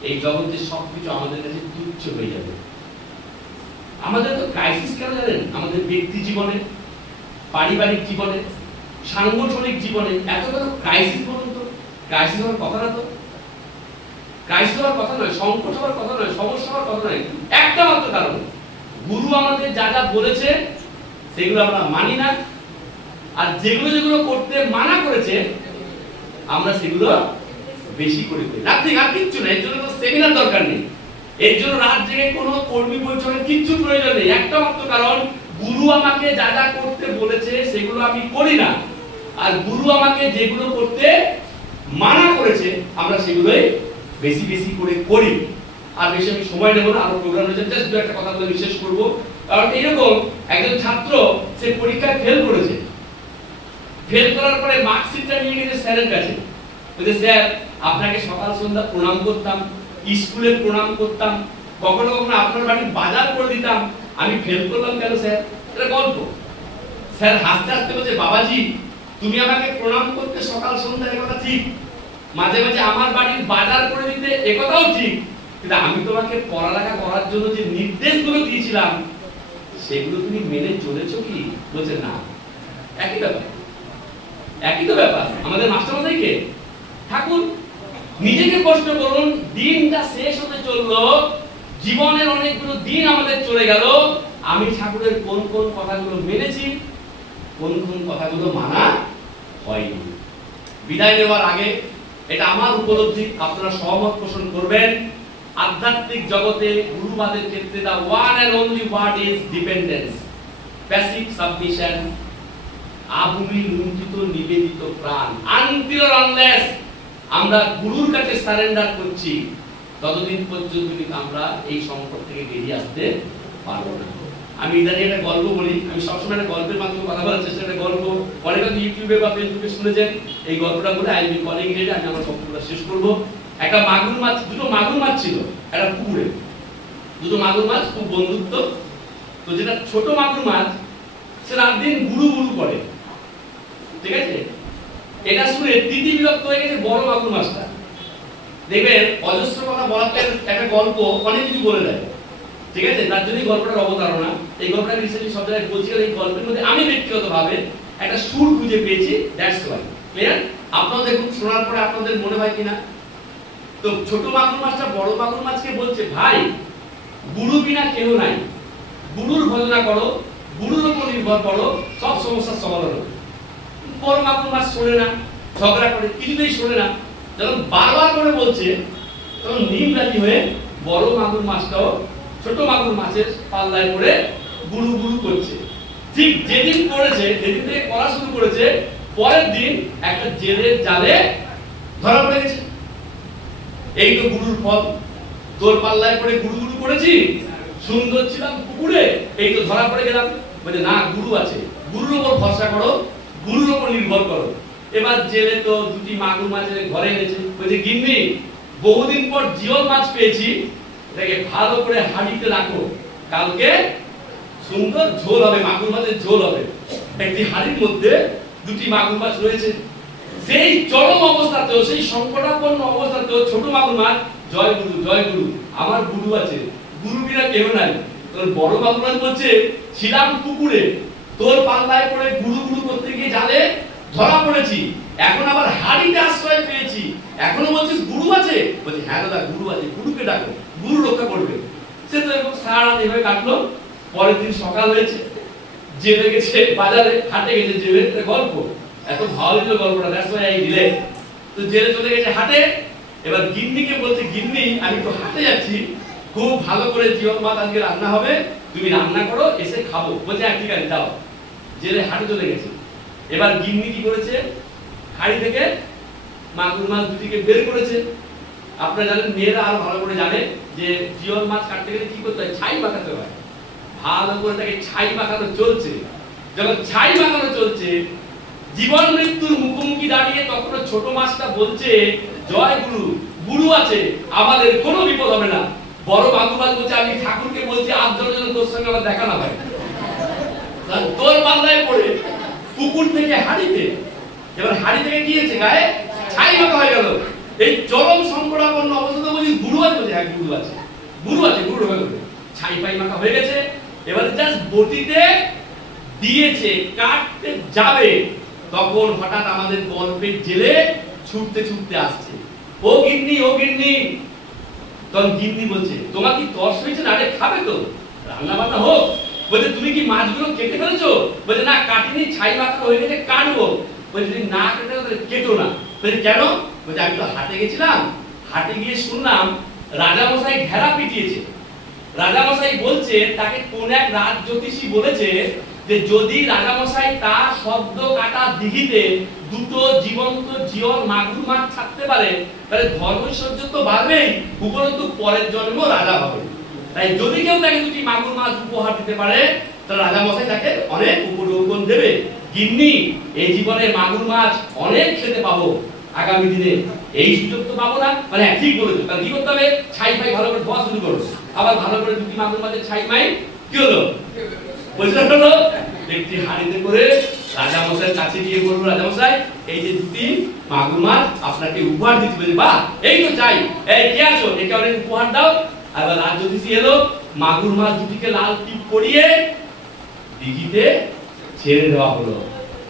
এই জগতের সবকিছু আমাদের কাছে তুচ্ছ হয়ে যাবে। আমাদের তো ক্রাইসিস কেন জানেন? আমাদের ব্যক্তি জীবনে, পারিবারিক জীবনে, সাংগঠনিক জীবনে এত বড় ক্রাইসিস। বলুন তো, ক্রাইসিস হওয়ার কথা না তো? ক্রাইসিস হওয়ার কথা নয়, সংকট হওয়ার কথা নয়, সমস্যা হওয়ার কথা নয়। একটা মাত্র কারণ, গুরু আমাদের যা যা বলেছে সেগুলো আমরা মানি না, আর যেগুলো যেগুলো করতে মানা করেছে আমরা সেগুলো বেশি করে করি। নাথিং, আর কিচ্ছু না। এর জন্য কোনো সেমিনার দরকার নেই, এর জন্য রাত জেগে কোনো কর্মী বৈঠকের কিচ্ছু প্রয়োজন নেই। একটা মাত্র কারণ, গুরু আমাকে যা যা করতে বলেছে সেগুলো আমি করি না, আর গুরু আমাকে যেগুলো করতে মানা করেছে আমরা সেগুলোই বেশি বেশি করে করি। আর বেশি আমি সময় নেব না, আরো প্রোগ্রাম রয়েছে, জাস্ট দু একটা কথা বলে বিশেষ করব। কারণ এইরকম একজন ছাত্র সে পরীক্ষায় ফেল করেছে, ফেল করার পরে মার্কশিটটা নিয়ে গেছে স্যারের কাছে, বলছে স্যার আপনাকে সকাল সন্ধ্যা প্রণাম করতাম, স্কুলে প্রণাম করতাম, কখনো কখনো আপনার বাড়ির বাজার করে দিতাম, আমি ফেল করলাম কেন স্যার? এটা গল্প। স্যার হাসতে হাসতে বলছে বাবাজি তুমি আমাকে প্রণাম করতে সকাল সন্ধ্যা, এ কথা ঠিক, মাঝে মাঝে আমার বাড়ির বাজার করে দিতে, এ কথাও ঠিক, কিন্তু আমি তোমাকে পড়ালেখা করার জন্য যে নির্দেশগুলো দিয়েছিলাম সেগুলো তুমি মেনে চলেছো কি? বলছে না। একই ব্যাপার, একই তো ব্যাপার। আমাদের মাস্টারমশাইকে ঠাকুর। নিজেকে প্রশ্ন করুন, দিনটা শেষ হতে চললো, জীবনের অনেকগুলো দিন আমাদের চলে গেল, আমি ঠাকুরের কোন কোন কথাগুলো মেনেছি, কোন কোন কথাগুলো মানা হয়নি। বিদায় নেওয়ার আগে এটা আমার উপলব্ধি, আপনারা সহমত পোষণ করবেন। আধ্যাত্মিক জগতে গুরুবাদের ক্ষেত্রে the one and only word is dependence, passive submission, আবুমি লুণ্ঠিত নিবেদিত প্রাণ। আনটিল অর আনলেস আমরা গুরুর কাছে সারেন্ডার করছি ততদিন পর্যন্ত কিন্তু আমরা এই সংকট থেকে বেরিয়ে আসতে পারবো না। আমি ইদানি একটা গল্প বলি, আমি সবসময় একটা গল্পের মাধ্যমে কথা বলার চেষ্টা, একটা গল্প অনেক হয়তো ইউটিউবে বা ফেসবুকে শুনেছেন। এই গল্পটা বলে আই উইল কলিং ইট, আমি আমার বক্তব্যটা শেষ করব। একটা মাগুর মাছ, দুটো মাগুর মাছ ছিল একটা পুকুরে। দুটো মাগুর মাছ খুব বন্ধুত্ব। তো যেটা ছোট মাগুর মাছ সে রাত দিন গুরু গুরু করে, ঠিক আছে? এটা শুনে তিতি বিরক্ত হয়ে গেছে বড় মাগুর মাছটা। দেখবেন অজস্র কথা বলাতে একটা গল্প অনেক কিছু বলে দেয়, ঠিক আছে? তার জন্যই গল্পটার অবতারণা। এই গল্পটা রিসেন্টলি সব জায়গায় বলছি, এই গল্পের মধ্যে আমি ব্যক্তিগতভাবে একটা সুর খুঁজে পেয়েছি। That's why. ক্লিয়ার? আপনারা দেখুন, শোনার পরে আপনাদের মনে হয় কিনা। তো ছোট মাগুর মাছটা বড় মাগুর মাছকে বলছে, ভাই গুরু বিনা কেউ নাই, গুরুর ভজনা করো, গুরুর উপর নির্ভর করো, সব সমস্যার সমাধান হবে। বড় মাগুর মাছ শোনে না, ঝগড়া করে, কিছুতেই শোনে না। যখন বারবার করে বলছে তখন নিম রাজি হয়ে বড় মাগুর মাছটাও ছোট মাগুর মাছের পাল্লায় করে গুরু গুরু করছে। ঠিক যেদিন করেছে, যেদিন থেকে করা শুরু করেছে, পরের দিন একটা জেলের জালে ধরা পড়ে গেছে। এই তো গুরুর ফল, তোর পাল্লায় করে গুরু গুরু করেছি, সুন্দর ছিলাম পুকুরে, এই তো ধরা পড়ে গেলাম। বলে না, গুরু আছে, গুরুর উপর ভরসা করো, গুরুর উপর নির্ভর করো। এবার জেলে তো দুটি মাগুর মাছের ঘরে এনেছে। বলছে গিন্নি, বহুদিন পর জিওল মাছ পেয়েছি, এটাকে ভালো করে হাঁড়িতে রাখো, কালকে সুন্দর ঝোল হবে, মাগুর মাছের ঝোল হবে। একটি হাঁড়ির মধ্যে দুটি মাগুর মাছ রয়েছে। সেই চরম অবস্থাতেও, সেই সংকটাপন্ন অবস্থাতেও ছোট মাগুর মাছ জয় গুরু, আমার গুরু আছে, গুরু বিনা কেউ নাই। তোর বড় মাগুর মাছ বলছে ছিলাম পুকুরে, তোর পাল্লায় পড়ে গুরু গুরু করতে গিয়ে জালে ধরা পড়েছি, এখন আবার হাড়িতে আশ্রয় পেয়েছি, এখনো বলছিস গুরু আছে? বলছে হ্যাঁ দাদা, গুরু আছে, গুরুকে ডাকো, গুরু রক্ষা করবে। সে তো এরকম সারা রাত এভাবে কাটলো। পরের দিন সকাল হয়েছে, জেলে গেছে বাজারে, হাটে গেছে জেলে, গল্প এত ভালো লাগলো গল্পটা, দ্যাটস হোয়াই আই রিলেট। তো জেলে চলে গেছে হাটে। এবার গিন্নিকে বলছে গিন্নি, আমি তো হাটে যাচ্ছি, খুব ভালো করে জিওল মাছ আজকে রান্না হবে, তুমি রান্না করো, এসে খাবো। বলছে হ্যাঁ ঠিক আছে যাও। জেলে হাটে চলে গেছে। এবার গিন্নি কি করেছে, হাড়ি থেকে মাগুর মাছ দুটিকে বের করেছে। আপনারা জানেন, মেয়েরা আরো ভালো করে জানে যে জিওল মাছ কাটতে গেলে কি করতে হয়, ছাই মাখাতে হয়। ভালো করে তাকে ছাই মাখানো চলছে। যখন ছাই মাখানো চলছে, জীবন মৃত্যুর মুখোমুখি দাঁড়িয়ে তখন ছোট মাছটা বলছে জয় গুরু, গুরু আছে, আমাদের কোনো বিপদ হবে না। বড় মাগুর মাছ বলছে আমি ঠাকুরকে বলছি আর যেন তোর সঙ্গে আমার দেখা না হয়। তোর পাল্লায় পড়ে পুকুর থেকে হাড়িতে, এবার হাড়ি থেকে কি হয়েছে, গায়ে ছাই মাখা হয়ে গেল। এই চরম সংকটাপন্ন অবস্থা বলছি গুরু আছে? বলছে হ্যাঁ গুরু আছে, গুরু আছে, গুরু রক্ষা করবে। ছাই পাই মাখা হয়ে গেছে। এবার জাস্ট বটিতে দিয়েছে, কাটতে যাবে, তখন হঠাৎ আমাদের গল্পের জেলে ছুটতে ছুটতে আসছে, ও গিন্নি, ও গিন্নি। তখন গিন্নি বলছে তোমার কি তর্স হয়েছে না? আরে খাবে তো, রান্না বান্না হোক। বলছে তুমি কি মাছগুলো কেটে ফেলেছো? বলছে না কাটিনি, ছাই মাখা হয়ে গেছে, কাটবো। বলছে যদি না কেটে তাহলে কেটো না। বলছে কেন? বলছে আমি তো হাটে গেছিলাম, হাটে গিয়ে শুনলাম রাজামশাই ঘেরা পিটিয়েছে। রাজামশাই বলছে তাকে কোন এক রাজ জ্যোতিষী বলেছে যে যদি রাজামশাই তার শব্দ কাটা দিঘিতে দুটো জীবন্ত জিওল মাগুর মাছ ছাড়তে পারে, তাহলে ধর্মৈশ্বর্য তো বাড়বেই, উপরন্তু পরের জন্মেও রাজা হবে। তাই যদি কেউ তাকে দুটি মাগুর মাছ উপহার দিতে পারে, তাহলে রাজামশাই তাকে অনেক উপঢৌকন দেবে। গিন্নি, এই জীবনে মাগুর মাছ অনেক খেতে পাবো আগামী দিনে, এই সুযোগ তো পাবো না। মানে ঠিক বলেছো। তাহলে কি করতে হবে, ছাই ফাই ভালো করে ধোয়া শুরু করো, আবার ভালো করে দুটি মাগুর মাছের ছাই মাই কি হলো, বুঝলেন হলো। একটি হাড়িতে করে রাজামশাইয়ের কাছে গিয়ে বলবো রাজামশাই এই যে দুটি মাগুর মাছ আপনাকে উপহার দিতে বলি। বাহ, এই তো চাই, এই কে আছো, একে অনেক উপহার দাও। আবার রাজ জ্যোতিষী এলো, মাগুর মাছ দুটিকে লাল টিপ পরিয়ে দিঘিতে ছেড়ে দেওয়া হলো।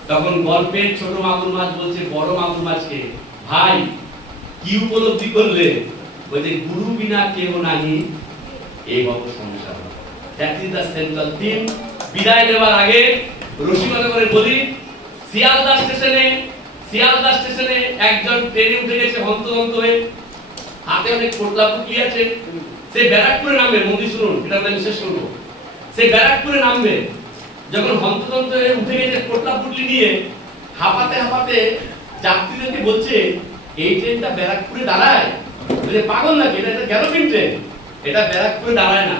তখন গল্পের ছোট মাগুর মাছ বলছে বড় মাগুর মাছকে, ভাই কি উপলব্ধি করলে? বলছে গুরু বিনা কেউ নাহি এই ভব সংসার। That is the central theme. বিদায় নেওয়ার আগে রসিকতা করে বলি, শিয়ালদা স্টেশনে একজন ট্রেনে উঠে গেছে হন্তদন্ত হয়ে, হাতে অনেক পোটলা পুটলি আছে। সে ব্যারাকপুরে নামবে, মন্দির শুনুন, এটা আমি শেষ করবো। সে ব্যারাকপুরে নামবে, যখন হন্তদন্ত হয়ে উঠে গেছে পোটলা পুটলি নিয়ে, হাঁপাতে হাঁপাতে যাত্রীদেরকে বলছে এই ট্রেনটা ব্যারাকপুরে দাঁড়ায়। বলছে পাগল নাকি, এটা গ্যালোপিং ট্রেন, এটা ব্যারাকপুরে দাঁড়ায় না।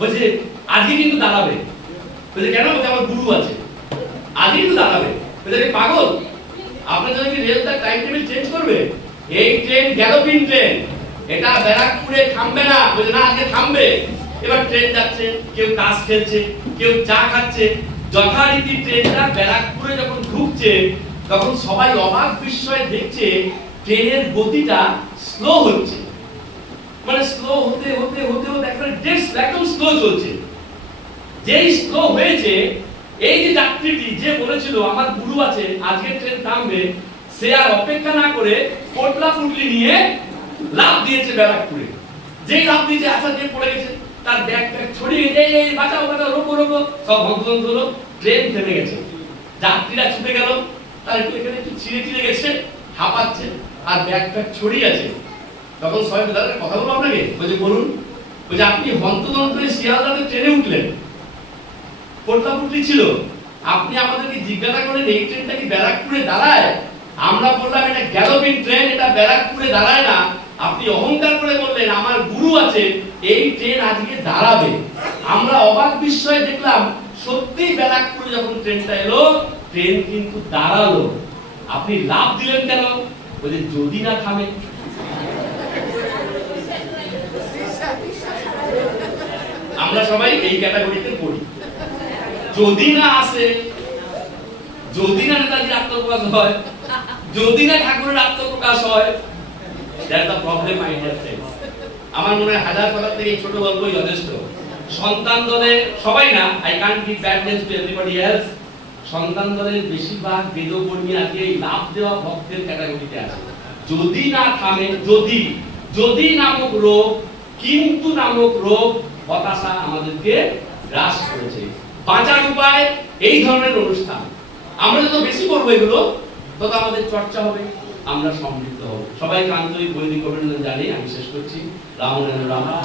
বলছে আজকে কিন্তু দাঁড়াবে। বলছে কেন? বলছে আমার গুরু আছে, আজকে কিন্তু দাঁড়াবে। বলছে পাগল, আপনার জন্য কি রেল তার টাইম টেবিল চেঞ্জ করবে? এই ট্রেন গ্যালোপিং ট্রেন, এটা ব্যারাকপুরে থামবে না। বলছে না, আজকে থামবে। এবার ট্রেন যাচ্ছে, কেউ তাস খেলছে, কেউ চা খাচ্ছে। যথারীতি ট্রেনটা ব্যারাকপুরে যখন ঢুকছে, তখন সবাই অবাক বিস্ময়ে দেখছে ট্রেনের গতিটা স্লো হচ্ছে। মানে স্লো হতে হতে হতে হতে একদম স্লো চলছে। যেই স্লো হয়েছে, এই যে যাত্রীটি যে বলেছিল আমার গুরু আছে, আজকে ট্রেন থামবে, সে আর অপেক্ষা না করে পোটলা পুটলি নিয়ে লাফ দিয়েছে ব্যারাকপুরে। যেই লাফ দিয়েছে আছাড় দিয়ে পড়ে গেছে, তার ব্যাগ ছড়িয়ে গেছে, এই বাঁচাও বাঁচাও, রোকো রোকো, সব হন্তদন্ত হলো। ট্রেন থেমে গেছে, যাত্রীরা ছুটে গেল, তার একটু এখানে একটু ছিঁড়ে গেছে, হাঁপাচ্ছে। আর ব্যাগটা ছড়িয়ে আছে, তখন সবাই দাদা কথা বলবো আপনাকে, বলছে বলুন, বলছে আপনি হন্তদন্ত শিয়ালদাতে ট্রেনে উঠলেন, কোটলাপুটলি ছিল, আপনি আমাদেরকে জিজ্ঞাসা করেন এই ট্রেনটা কি ব্যারাকপুরে দাঁড়ায়? আমরা বললাম এটা গ্যালোপিং ট্রেন, এটা ব্যারাকপুরে দাঁড়ায় না। আপনি অহংকার করে বললেন আমার গুরু আছে, এই ট্রেন আজকে দাঁড়াবে। আমরা অবাক বিস্ময়ে দেখলাম সত্যি ব্যারাকপুরে যখন ট্রেনটা এলো, ট্রেন কিন্তু দাঁড়ালো। আপনি লাভ দিলেন কেন? বলে যদি না থামে। আমরা সবাই এই ক্যাটাগরিতে পড়ি। যদি না আসে, যদি না নেতাজির আত্মপ্রকাশ হয়, যদি না ঠাকুরের আত্মপ্রকাশ হয়, that's the problem I have face. আমার মনে হয় হাজার কথা থেকে এই ছোট গল্পই যথেষ্ট। সন্তান দলে সবাই না, I can't give bad names to everybody else, সন্তান দলের বেশিরভাগ বেদকর্মী আজকে এই লাভ দেওয়া ভক্তের ক্যাটাগরিতে আছে। যদি না থামে, যদি যদি নামক রোগ, কিন্তু নামক রোগ, হতাশা আমাদেরকে গ্রাস করেছে। বাঁচার উপায় এই ধরনের অনুষ্ঠান। আমরা যত বেশি করবো এগুলো, তত আমাদের চর্চা হবে, আমরা সমৃদ্ধ হব। সবাইকে আন্তরিক বৈদিক অভিনন্দন জানিয়ে আমি শেষ করছি। রাম রাম রাম।